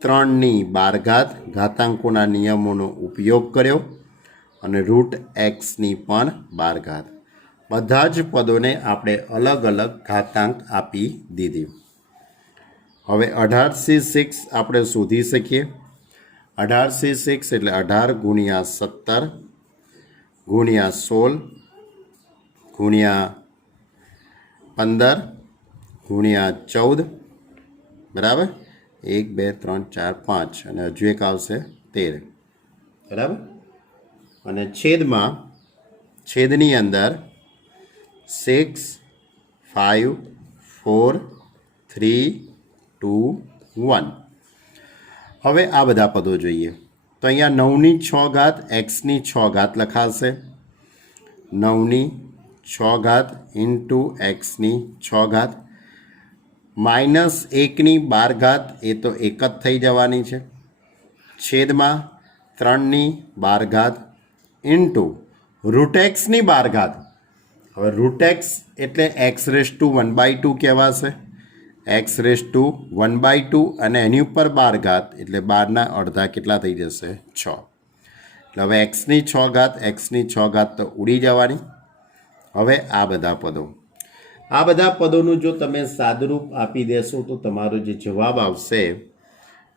3ની 12 ઘાત, ઘાતાંકોના નિયમોનો ઉપયોગ કર્યો અને √xની પણ 12 ઘાત. બધા જ પદોને આપણે અલગ અલગ ઘાતાંક આપી દીધી. હવે 18C6 આપણે શોધી શકીએ. 18C6 એટલે 18 ગુણ્યા 17 ગુણ્યા 16 ગુણ્યા 15 ગુણ્યા 14, બરાબર? 1 2 3 4 5 અને હજુ એક આવશે 13, બરાબર? અને છેદની અંદર 6 5 4 3 2 1. હવે આ બધા પદો જોઈએ તો અહીંયા 9ની 6 ઘાત એક્સની 6 ઘાત લખાશે. 9ની 6 ઘાત ઇન્ટુ એક્સની 6 ઘાત, -1ની 12 ઘાત એ તો એક જ થઈ જવાની છે, છેદમાં 3ની 12 ઘાત ઇન્ટુ √xની 12 ઘાત. હવે √x એટલે x⁻² કહેવાશે. x⁻² અને એની ઉપર 12 ઘાત એટલે 12ના અડધા કેટલા થઈ જશે? 6. એટલે હવે એક્સની 6 ઘાત એક્સની 6 ઘાત તો ઉડી જવાની. હવે આ બધા પદોનું જો તમે સાદુરૂપ આપી દેશો તો તમારો જે જવાબ આવશે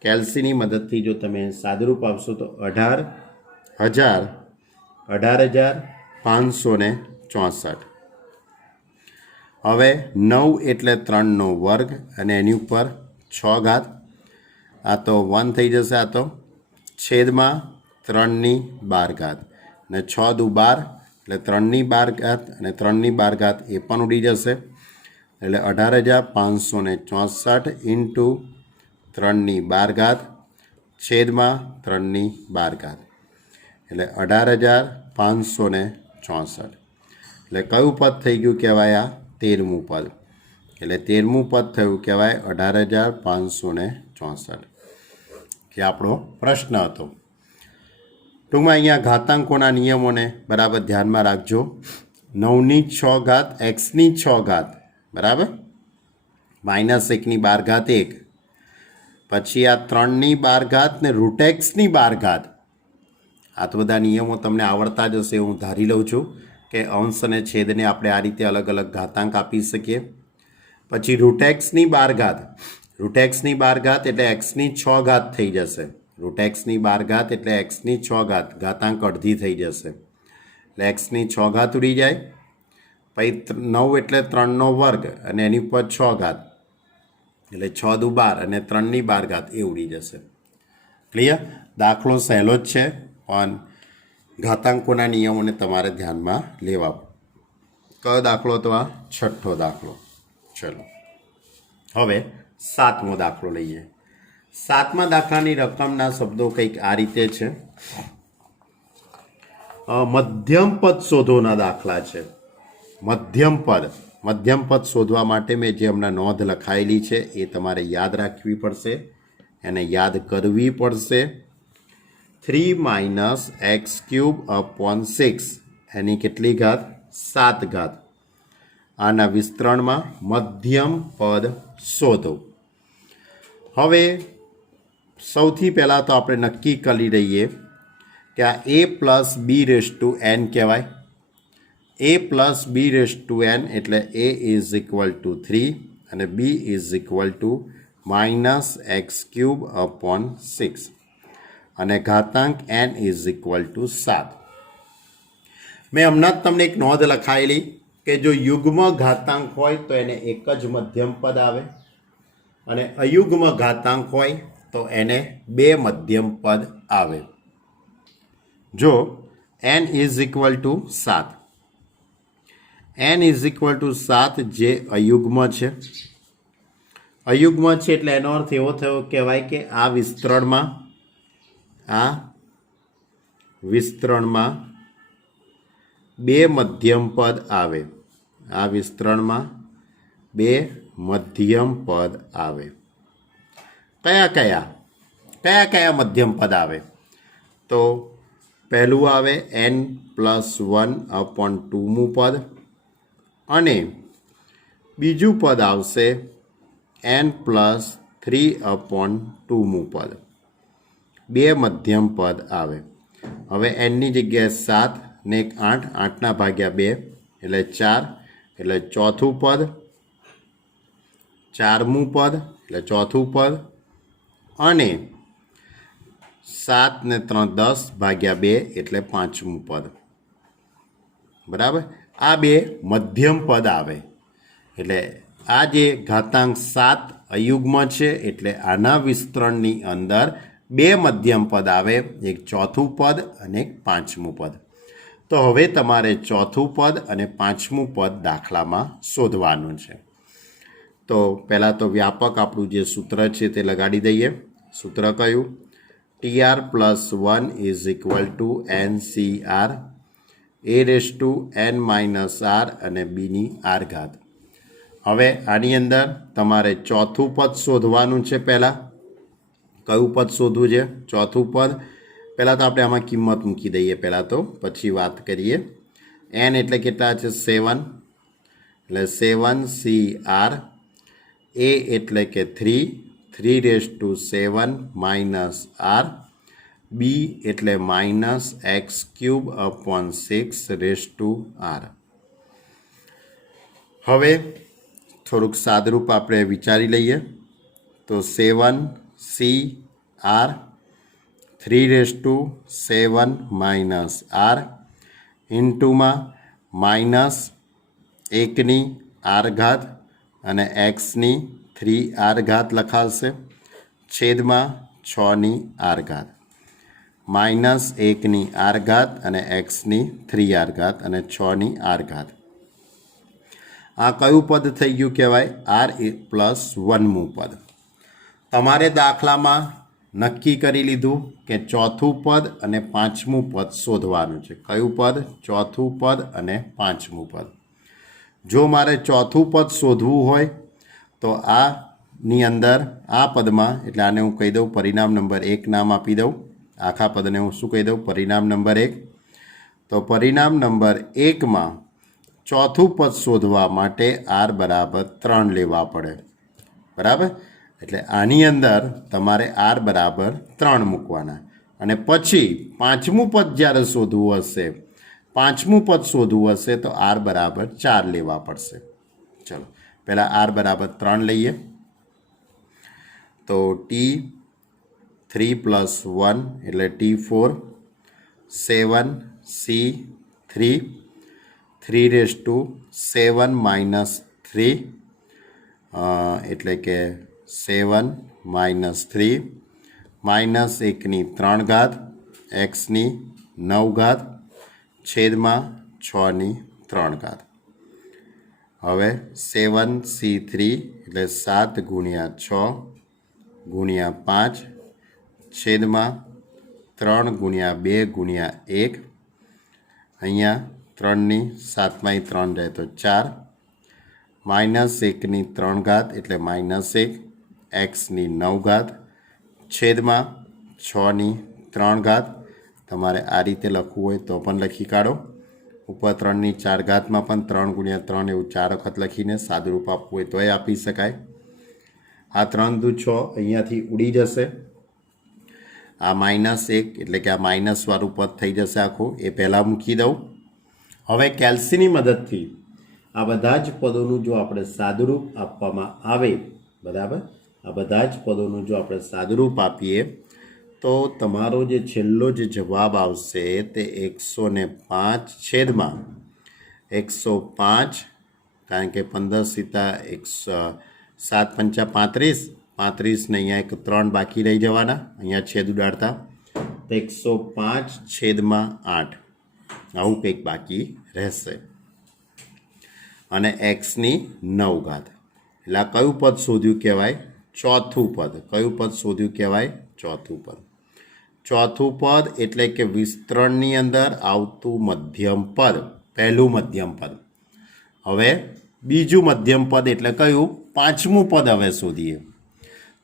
કેલ્સીની મદદથી જો તમે સાદુરૂપ આપશો તો 18,564. હવે 9 એટલે 3નો વર્ગ અને એની ઉપર 6 ઘાત, આ તો 1 થઈ જશે. આ તો છેદમાં 3ની 12 ઘાત અને 6 દુ 12 એટલે 3ની 12 ઘાત અને 3ની 12 ઘાત એ પણ ઉડી જશે. એટલે 18,564 ઇન્ટુ 3ની 12 ઘાત છેદમાં 3ની 12 ઘાત એટલે 18,564. એટલે કયું પદ થઈ ગયું કહેવાય? આ 13મું પદ. એટલે 13મું પદ થયું કહેવાય 18,564, કે આપણો પ્રશ્ન હતો. ટૂંકમાં અહીંયા ઘાતાંકોના નિયમોને બરાબર ધ્યાનમાં રાખજો. 9ની 6 ઘાત એક્સની 6 ઘાત, બરાબર? -1ની 12 ઘાત 1, પછી આ 3ની 12 ઘાત ને √xની 12 ઘાત. આ તો બધા નિયમો તમને આવડતા જ હશે હું ધારી લઉં છું કે અંશ અને છેદને આપણે આ રીતે અલગ અલગ ઘાતાંક આપી શકીએ. પછી √xની 12 ઘાત, √xની 12 ઘાત એટલે એક્સની 6 ઘાત થઈ જશે. √xની 12 ઘાત એટલે એક્સની 6 ઘાત, ઘાતાંક અડધી થઈ જશે એટલે એક્સની 6 ઘાત ઉડી જાય. પછી 9 એટલે 3નો વર્ગ અને એની ઉપર 6 ઘાત એટલે 6 દુ 12 અને 3ની 12 ઘાત એ ઉડી જશે. ક્લિયર? દાખલો સહેલો જ છે પણ ઘાતાંકોના નિયમોને તમારે ધ્યાનમાં લેવા. કયો દાખલો તો? આ 6થો દાખલો. ચલો હવે 7મો દાખલો લઈએ. 7મા દાખલાની રકમના શબ્દો કંઈક આ રીતે છે. મધ્યમ પદ શોધોના દાખલા છે. મધ્યમ પદ શોધવા માટે મેં જે હમણાં નોંધ લખાયેલી છે એ તમારે યાદ રાખવી પડશે, એને યાદ કરવી પડશે. 3 - x³/6 એની કેટલી ઘાત? 7 ઘાત. આના વિસ્તરણમાં મધ્યમ પદ શોધો. હવે સૌથી પહેલાં તો આપણે નક્કી કરી લઈએ કે આ a+b⁴n કહેવાય. a+b⁴n એટલે a = 3 અને b = -x³/6 અને ઘાતાંક n = 7. મેં હમણાં જ તમને એક નોંધ લખાયેલી કે જો યુગ્મ ઘાતાંક હોય તો એને એક જ મધ્યમ પદ આવે અને અયુગ્મ ઘાતાંક હોય તો એને 2 મધ્યમ પદ આવે. જો n = 7, n is equal two 7 જે અયુગ્મ છે. અયુગ્મ છે એટલે એનો અર્થ એવો થયો કહેવાય કે આ વિસ્તરણમાં બે મધ્યમ પદ આવે. આ વિસ્તરણમાં બે મધ્યમ પદ આવે. કયા કયા મધ્યમ પદ આવે? તો પહેલું આવે n+1/2મું પદ અને બીજું પદ આવશે n+3/2મું પદ. બે મધ્યમ પદ આવે. હવે nની જગ્યાએ 7 ને 8, 8ના ભાગ્યા 2 એટલે 4, એટલે ચોથું પદ, ચારમું પદ એટલે ચોથું પદ અને 7 ને 3 10 ભાગ્યા 2 એટલે પાંચમું પદ. બરાબર. આ બે મધ્યમ પદ આવે. એટલે આ જે ઘાતાંક 7 અયુગ્મ છે એટલે આના વિસ્તરણની અંદર બે મધ્યમ પદ આવે, એક ચોથું પદ અને એક પાંચમું પદ. તો હવે તમારે ચોથું પદ અને પાંચમું પદ દાખલામાં શોધવાનું છે. તો પહેલાં તો વ્યાપક આપણું જે સૂત્ર છે તે લગાડી દઈએ. સૂત્ર કયું? TR+1 is equal to NCR a⁻n−r અને બીની r ઘાત. હવે આની અંદર તમારે ચોથું પદ શોધવાનું છે. પહેલાં કયું પદ શોધવું છે? ચોથું પદ. પહેલાં તો આપણે આમાં કિંમત મૂકી દઈએ પહેલાં તો, પછી વાત કરીએ. n એટલે કેટલા છે? 7, એટલે 7CR. a એટલે કે 3/7 - b એટલે -x³/6 હવે થોડુંક સાદરૂપ આપણે વિચારી લઈએ. તો 7CR 3/7 - ઇન્ટુમાં -1ની r ઘાત અને xની 3r ઘાત લખાશે, છેદમાં 6ની r ઘાત, -1ની r ઘાત અને xની 3r ઘાત અને 6ની r ઘાત. આ કયું પદ થઈ ગયું કહેવાય? r+1મું પદ. તમારે દાખલામાં નક્કી કરી લીધું કે ચોથું પદ અને પાંચમું પદ શોધવાનું છે. કયું પદ? ચોથું પદ અને પાંચમું પદ. જો મારે ચોથું પદ શોધવું હોય તો આની અંદર આ પદમાં, એટલે આને હું કહી દઉં પરિણામ નંબર 1 નામ આપી દઉં. આખા પદને હું શું કહી દઉં? પરિણામ નંબર 1. તો પરિણામ નંબર 1માં ચોથું પદ શોધવા માટે r=3 લેવા પડે. બરાબર. એટલે આની અંદર તમારે r=3 મૂકવાના. અને પછી પાંચમું પદ જ્યારે શોધવું હશે તો r=4 લેવા પડશે. ચલો પહેલાં r=3 લઈએ. તો T3+1 એટલે T4, 7C3 3/7 - 3 એટલે કે 7 - 3, -1ની 3 ઘાત, xની 9 ઘાત, છેદમાં 6ની 3 ઘાત. હવે 7C3 એટલે 7 × 6 × 5, છેદમાં 3 × 2 × 1. અહીંયા 3ની 7માંય 3 રહે તો 4, -1ની 3 ઘાત એટલે -1, xની 9 ઘાત, છેદમાં 6ની 3 ઘાત. તમારે આ રીતે લખવું હોય તો પણ લખી કાઢો. ઉપર 3ની 4 ઘાતમાં પણ 3 × 3 એવું 4 વખત લખીને સાદુરૂપ આપવું હોય તોય આપી શકાય. આ 3 દુ 6 અહીંયાથી ઉડી જશે. આ -1 એટલે કે આ માઇનસવાળું પદ થઈ જશે આખું. એ પહેલાં મૂકી દઉં. હવે કેલ્સીની મદદથી આ બધા જ પદોનું જો આપણે સાદુરૂપ આપવામાં આવે, બરાબર, આ બધા જ પદોનું જો આપણે સાદુરૂપ આપીએ તો તમારો જે છેલ્લો જે જવાબ આવશે તે 105 છેદમાં 105, કારણ કે 15 × 7 × 5 = 35, 35 ને અહીંયા એક 3 બાકી રહી જવાના, અહીંયા છેદ ઉડાડતા, તો 105 છેદમાં 8 આવું કંઈક બાકી રહેશે. અને એક્સની 9 ઘાત. એટલે આ કયું પદ શોધ્યું કહેવાય? ચોથું પદ. કયું પદ શોધ્યું કહેવાય? ચોથું પદ. ચોથું પદ એટલે કે વિસ્તરણની અંદર આવતું મધ્યમ પદ, પહેલું મધ્યમ પદ. હવે બીજું મધ્યમ પદ એટલે કયું? પાંચમું પદ હવે શોધીએ.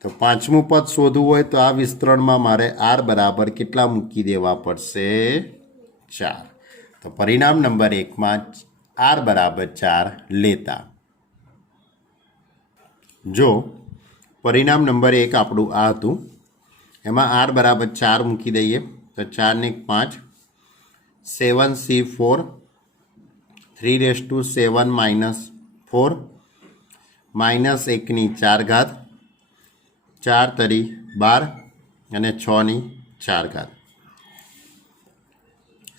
તો પાંચમું પદ શોધવું હોય તો આ વિસ્તરણમાં મારે આર બરાબર કેટલા મૂકી દેવા પડશે? 4. તો પરિણામ નંબર 1માં આર બરાબર 4 લેતા. જો પરિણામ નંબર 1 આપણું આ હતું, એમાં આર બરાબર 4 મૂકી દઈએ તો 4 ને 5, 7c4, 3⁻7 - 4, -1ની 4 ઘાત, 4 તરી 12 અને 6ની 4 ઘાત.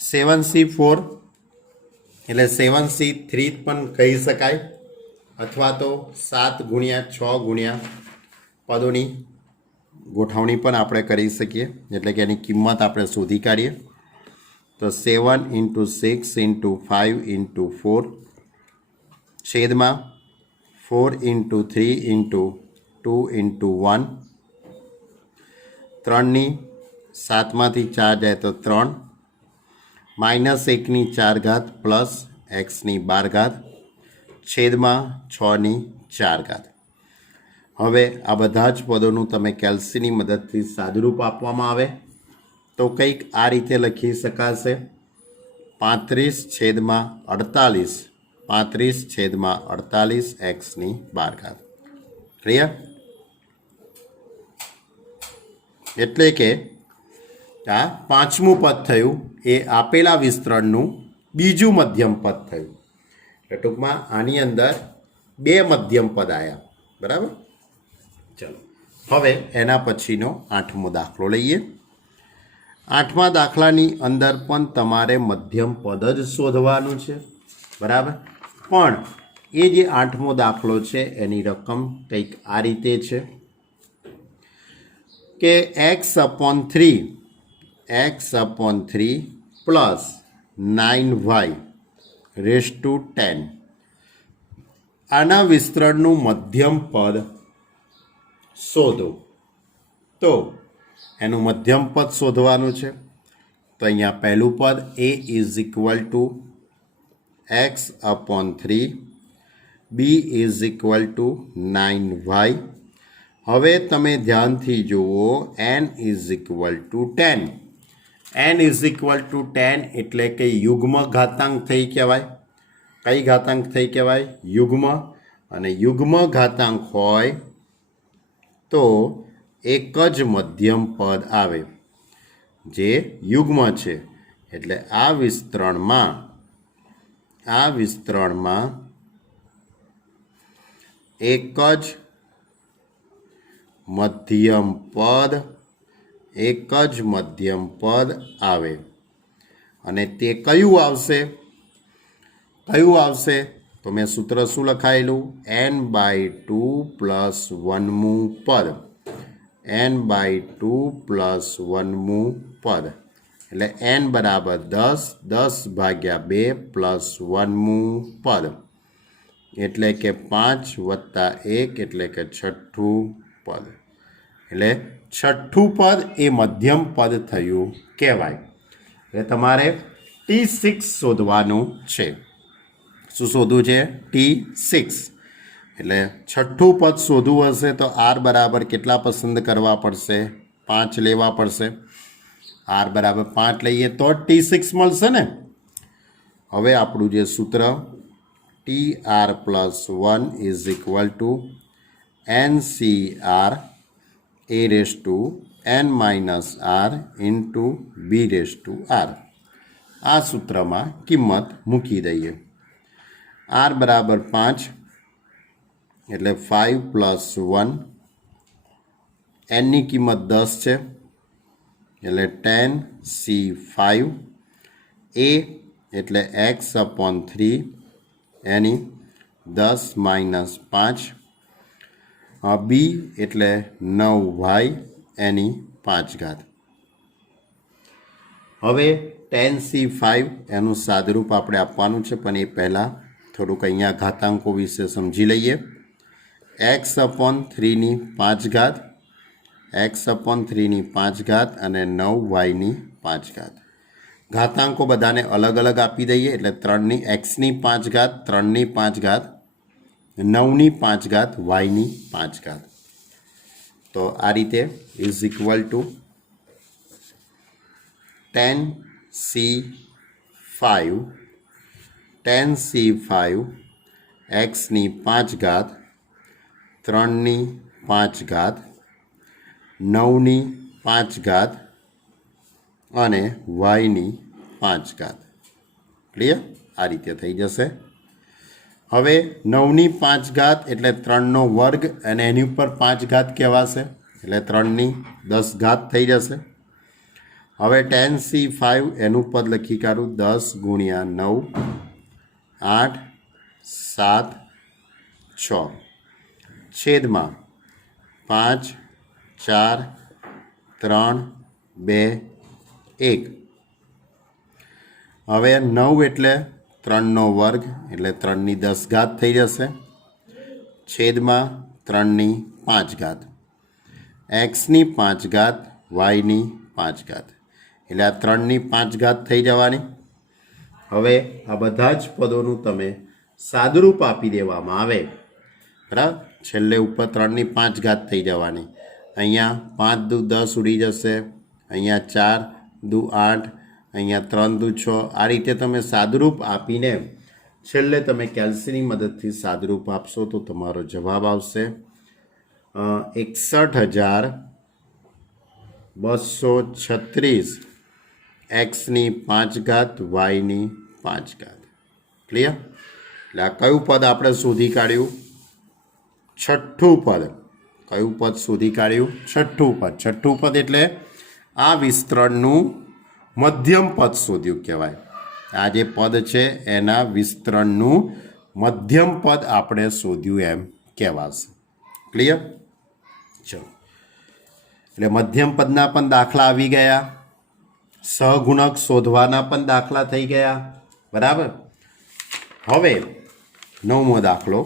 7c4 એટલે 7c3 પણ કહી શકાય, અથવા તો 7 × 6 × પદોની ગોઠવણી પણ આપણે કરી શકીએ, એટલે કે એની કિંમત આપણે શોધી કાઢીએ. તો 7 × 6 × 5 × 4 છેદમાં 4 × 3 × 2 × 1, 3ની 7માંથી 4 જાય તો 3, -1ની 4 ઘાત પ્લસ એક્સની 12 ઘાત છેદમાં 6ની 4 ઘાત. હવે આ બધા જ પદોનું તમે કેલ્સીની મદદથી સાદુરૂપ આપવામાં આવે તો કંઈક આ રીતે લખી શકાશે: 35/48, 35/48 એક્સની 12 ઘાત. ક્લિયર? એટલે કે આ પાંચમું પદ થયું એ આપેલા વિસ્તરણનું બીજું મધ્યમ પદ થયું. એટલે ટૂંકમાં આની અંદર બે મધ્યમ પદ આવ્યા. બરાબર? ચલો હવે એના પછીનો 8મો દાખલો લઈએ. 8મા દાખલાની અંદર પણ તમારે મધ્યમ પદ જ શોધવાનું છે. બરાબર? પણ એ જે 8મો દાખલો છે એની રકમ કંઈક આ રીતે છે કે x/3 પ્લસ 9y⁻10 આના વિસ્તરણનું મધ્યમ પદ શોધો. તો એનું મધ્યમ પદ શોધવાનું છે. તો અહીંયા પહેલું પદ a = x/3, b = 9y. હવે તમે ધ્યાનથી જુઓ, n = 10. n = 10 એટલે કે યુગ્મ ઘાતાંક થઈ કહેવાય. કઈ ઘાતાંક થઈ કહેવાય? યુગ્મ. અને યુગ્મ ઘાતાંક હોય તો એક જ મધ્યમ પદ આવે જે યુગ્મ છે. એટલે આ વિસ્તરણમાં એક જ મધ્યમ પદ આવે. અને તે કયું આવશે? તો મેં સૂત્ર શું લખાયેલું? n/2 પ્લસ 1મું પદ. n/2 પ્લસ 1મું પદ એટલે n બરાબર 10, 10/2 પ્લસ 1મું પદ એટલે કે 5 + 1 એટલે કે છઠ્ઠું પદ. એટલે છઠ્ઠું પદ એ મધ્યમ પદ થયું કહેવાય. એટલે તમારે T6 શોધવાનું છે. શું શોધવું છે? T6. એટલે છઠ્ઠું પદ શોધવું હશે તો આર બરાબર કેટલા પસંદ કરવા પડશે? 5 લેવા પડશે. આર બરાબર 5 લઈએ તો T6 મળશે ને. હવે આપણું જે સૂત્ર TR+1 = NCR a⁻n−r × b⁻r. આ સૂત્રમાં કિંમત મૂકી દઈએ. આર બરાબર 5 એટલે 5 + 1, એનની કિંમત 10 છે એટલે 10c5, a એટલે x/3 એની 10 - 5, બી એટલે 9y એની 5 ઘાત. હવે 10c5 એનું સાદુરૂપ આપણે આપવાનું છે, પણ એ પહેલાં થોડુંક અહીંયા ઘાતાંકો વિશે સમજી લઈએ. x/3 5 ઘાત, x/3 5 ઘાત અને 9y 5 ઘાત. ઘાતાંકો બધાને અલગ અલગ આપી દઈએ એટલે 3 x 5 ઘાત, 3 5 ઘાત, 9 5 ઘાત, y 5 ઘાત. તો આ રીતે is equal two 10c5 x 5 ઘાત, 3 5 ઘાત, 9 5 ઘાત અને y 5 ઘાત. ક્લિયર? આ રીતે થઈ જશે. હવે 9 5 ઘાત એટલે 3નો વર્ગ અને એની ઉપર 5 ઘાત કહેવાશે એટલે 3 10 ઘાત થઈ જશે. હવે 10c5 એનું પદ લખી કાઢું 10 ગુણ્યા 9 8 7 6 છેદમાં 5 4 3 2 1. હવે 9 એટલે 3નો વર્ગ એટલે 3 10 ઘાત થઈ જશે છેદમાં 3 5 ઘાત, x 5 ઘાત, y 5 ઘાત એટલે આ 3 5 ઘાત થઈ જવાની. હવે આ બધા જ પદોનું તમે સાદુરૂપ આપી દેવામાં આવે બરાબર. છેલ્લે ઉપર 3 5 ઘાત થઈ જવાની. અહીંયા 5 દુ 10 ઉડી જશે, અહીંયા 4 દુ 8, અહીંયા 3 દુ 6. આ રીતે તમે સાદુરૂપ આપીને છેલ્લે તમે કેલ્સીની મદદથી સાદુરૂપ આપશો તો તમારો જવાબ આવશે 61,236 x 5 ઘાત, y 5 ઘાત. ક્લિયર? એટલે આ કયું પદ આપણે શોધી કાઢ્યું? છઠ્ઠું પદ. કયું પદ શોધી કાઢ્યું? છઠ્ઠું પદ. છઠ્ઠું પદ એટલે આ વિસ્તરણનું મધ્યમ પદ શોધ્યું કહેવાય. આ જે પદ છે એના વિસ્તરણનું મધ્યમ પદ આપણે શોધ્યું એમ કહેવાશે. ક્લિયર? ચલો, એટલે મધ્યમ પદના પણ દાખલા આવી ગયા, સહગુણક શોધવાના પણ દાખલા થઈ ગયા બરાબર. હવે 9મો દાખલો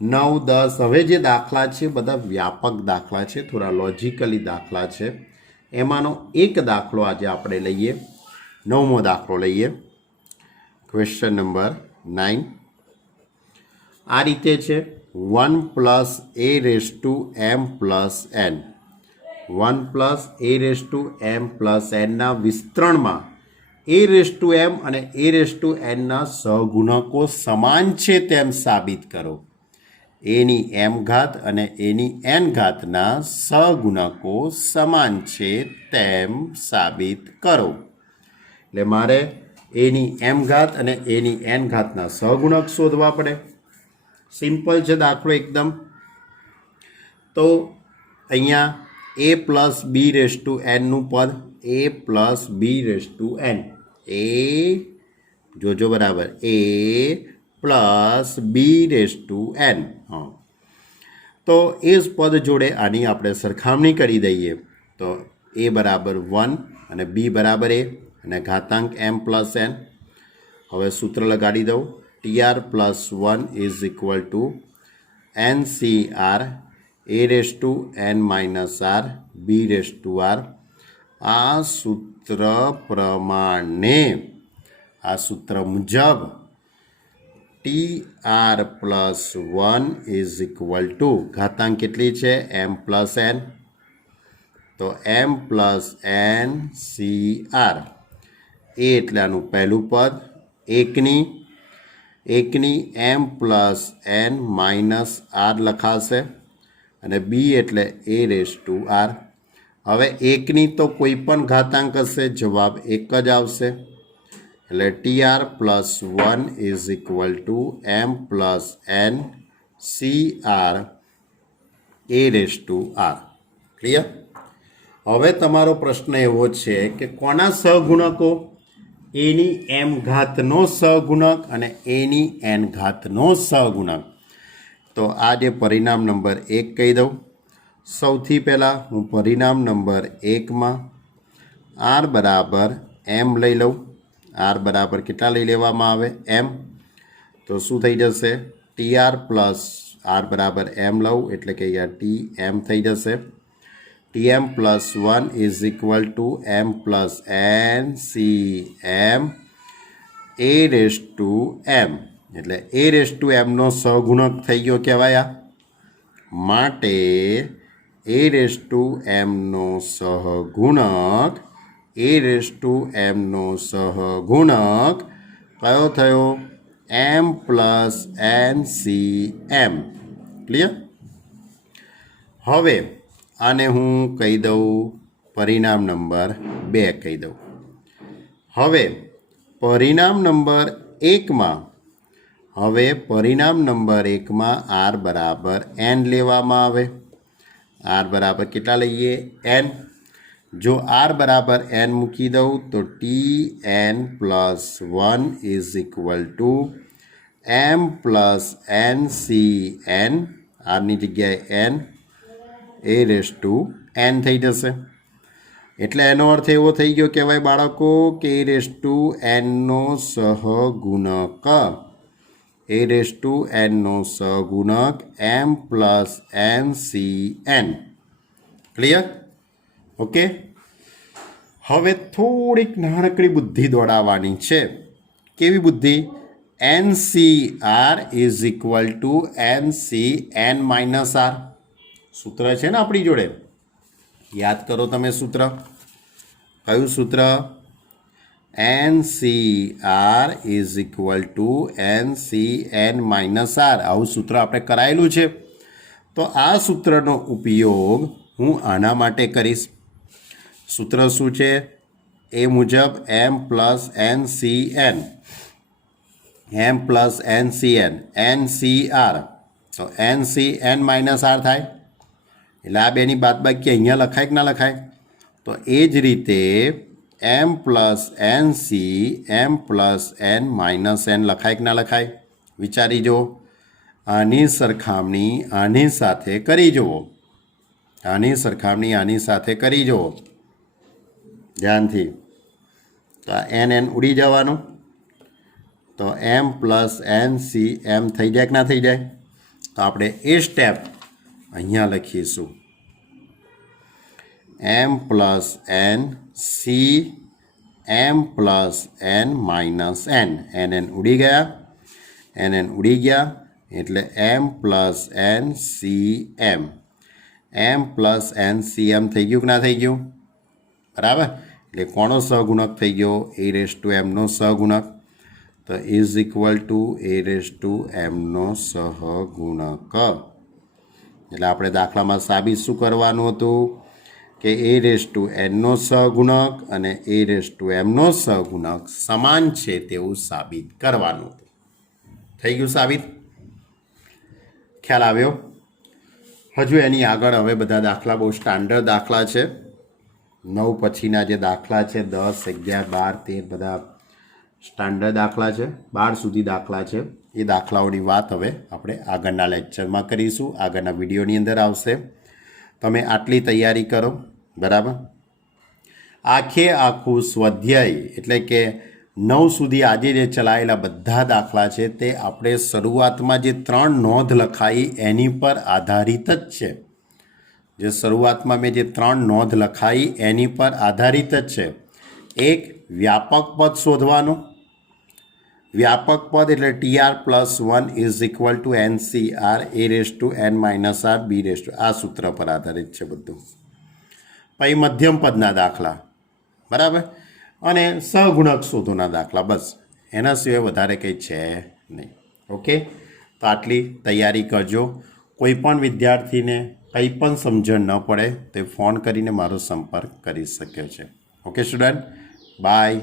9 10. હવે જે દાખલા છે બધા વ્યાપક દાખલા છે, થોડા લોજિકલી દાખલા છે. એમાંનો એક દાખલો આજે આપણે લઈએ. 9મો દાખલો લઈએ. ક્વેશ્ચન નંબર 9 આ રીતે છે 1 + a⁻m + n. 1 + a⁻m + n ના વિસ્તરણમાં a⁻m અને a⁻n ના સહગુણકો સમાન છે તેમ સાબિત કરો. એની m ઘાત અને એની n ઘાતના સહગુણકો સમાન છે તેમ સાબિત કરો. એટલે મારે એની m ઘાત અને એની n ઘાતના સહગુણક શોધવા પડે. સિમ્પલ છે દાખલો એકદમ. તો અહીંયા a + b⁻n નું પદ a + b⁻n એ જોજો બરાબર a + b⁻n. હા, તો એ જ પદ જોડે આની આપણે સરખામણી કરી દઈએ તો a બરાબર 1 અને b બરાબર a અને ઘાતાંક m + n. હવે સૂત્ર લગાડી દઉં. TR + 1 = NCR a⁻n - r b⁻r. આ સૂત્ર પ્રમાણે, આ સૂત્ર મુજબ TR + 1 = ઘાતાંક કેટલી છે? m + n. તો m + n CR એ એટલે આનું પહેલું પદ. એકની m + n - r લખાશે અને b એટલે a⁻r. હવે એકની તો કોઈ પણ ઘાતાંક હશે, જવાબ એક જ આવશે. એટલે TR + 1 = m + n CR a⁻r. Clear? હવે તમારો પ્રશ્ન એવો છે કે કોના સહગુણકો? એની m ઘાતનો સહગુણક અને એની n ઘાતનો સહગુણક. તો આ જે પરિણામ નંબર 1 કહી દઉં. સૌથી પહેલાં હું પરિણામ નંબર 1માં r બરાબર m લઈ લઉં. r બરાબર કેટલા લઈ લેવામાં આવે? m. તો શું થઈ જશે? ટી આર પ્લસ આર બરાબર એમ લઉં એટલે કે અહીંયા ટી એમ થઈ જશે. T M plus 1 is equal to M plus N C M A raise to M, એટલે એ રેસ ટુ એમનો સહગુણક થઈ ગયો કહેવાય. માટે એ રેસ ટુ એમનો સહગુણક કયો થયો? M plus N C M. Clear? હવે આને હું કહી દઉં પરિણામ નંબર 2 કહી દઉં. હવે પરિણામ નંબર 1માં આર બરાબર એન લેવામાં આવે. આર બરાબર કેટલા લઈએ? એન. જો આર બરાબર એન મૂકી દઉં તો T N plus 1 is equal to M plus N C N, આરની જગ્યાએ N, A raise to N થઈ જશે. એટલે એનો અર્થ એવો થઈ ગયો કહેવાય બાળકો કે એ રેસ ટુ એનનો સહગુણક M plus N C N. Clear? Okay. હવે થોડીક નાનકડી બુદ્ધિ દોડાવવાની છે. કેવી બુદ્ધિ? N C R is equal to N C N minus R. સૂત્ર છે ને આપણી જોડે, યાદ કરો તમે સૂત્ર. કયું સૂત્ર? N C R is equal to N C N minus R. આવું સૂત્ર આપણે કરાયેલું છે. તો આ સૂત્રનો ઉપયોગ હું આના માટે કરીશ. સૂત્ર શું છે? એ મુજબ M plus N C N, N C R, તો N C N minus R થાય. એટલે આ બેની બાદબાકી અહીંયા લખાય કે ના લખાય? તો એ જ રીતે M plus N C M plus N minus N લખાય કે ના લખાય? વિચારી જુઓ. આની સરખામણી આની સાથે કરી જુઓ. ધ્યાનથી. તો એન ઉડી જવાનું. તો એમ પ્લસ એન સી એમ થઈ જાય કે ના થઈ જાય? તો આપણે એ સ્ટેપ અહીંયા લખીશું. M plus N C M plus N minus N. N ઉડી ગયા. એટલે M plus N C M plus N C M થઈ ગયું કે ના થઈ ગયું? બરાબર. એટલે કોનો સહગુણક થઈ ગયો? એ રેસ ટુ એમનો સહગુણક. તો is equal two A raise two એમનો સહગુણક. એટલે આપણે દાખલામાં સાબિત શું કરવાનું હતું કે એ રેસ ટુ એનનો સહગુણક અને એ રેસ ટુ એમનો સહગુણક સમાન છે તેવું સાબિત કરવાનું હતું. થઈ ગયું સાબિત? ખ્યાલ આવ્યો? હજુ એની આગળ હવે બધા દાખલા બહુ સ્ટાન્ડર્ડ દાખલા છે. 9 પછીના જે દાખલા છે 10, 11, 12, 13 બધા સ્ટાન્ડર્ડ દાખલા છે. 12 સુધી દાખલા છે. એ દાખલાઓની વાત હવે આપણે આગળના લેક્ચરમાં કરીશું, આગળના વિડીયોની અંદર આવશે. તમે આટલી તૈયારી કરો. બરાબર. આખું સ્વાધ્યાય એટલે કે 9 સુધી આજે જે ચલાવેલા બધા દાખલા છે તે આપણે શરૂઆતમાં જે 3 નોંધ લખાઈ એની પર આધારિત જ છે. જે શરૂઆતમાં મેં જે 3 નોંધ લખાઈ એની પર આધારિત જ છે. એક, વ્યાપક પદ શોધવાનું. વ્યાપક પદ એટલે T R plus 1 is equal to N C R A raise to N minus R B raise to, આ સૂત્ર પર આધારિત છે બધું. પછી મધ્યમ પદના દાખલા. બરાબર. અને સહગુણક શોધોના દાખલા. બસ એના સિવાય વધારે કંઈ છે નહીં. ઓકે. તો આટલી તૈયારી કરજો. કોઈ પણ વિદ્યાર્થીને કંઈ પણ સમજણ ન પડે તે ફોન કરીને મારો સંપર્ક કરી શકે છે. Okay student, by.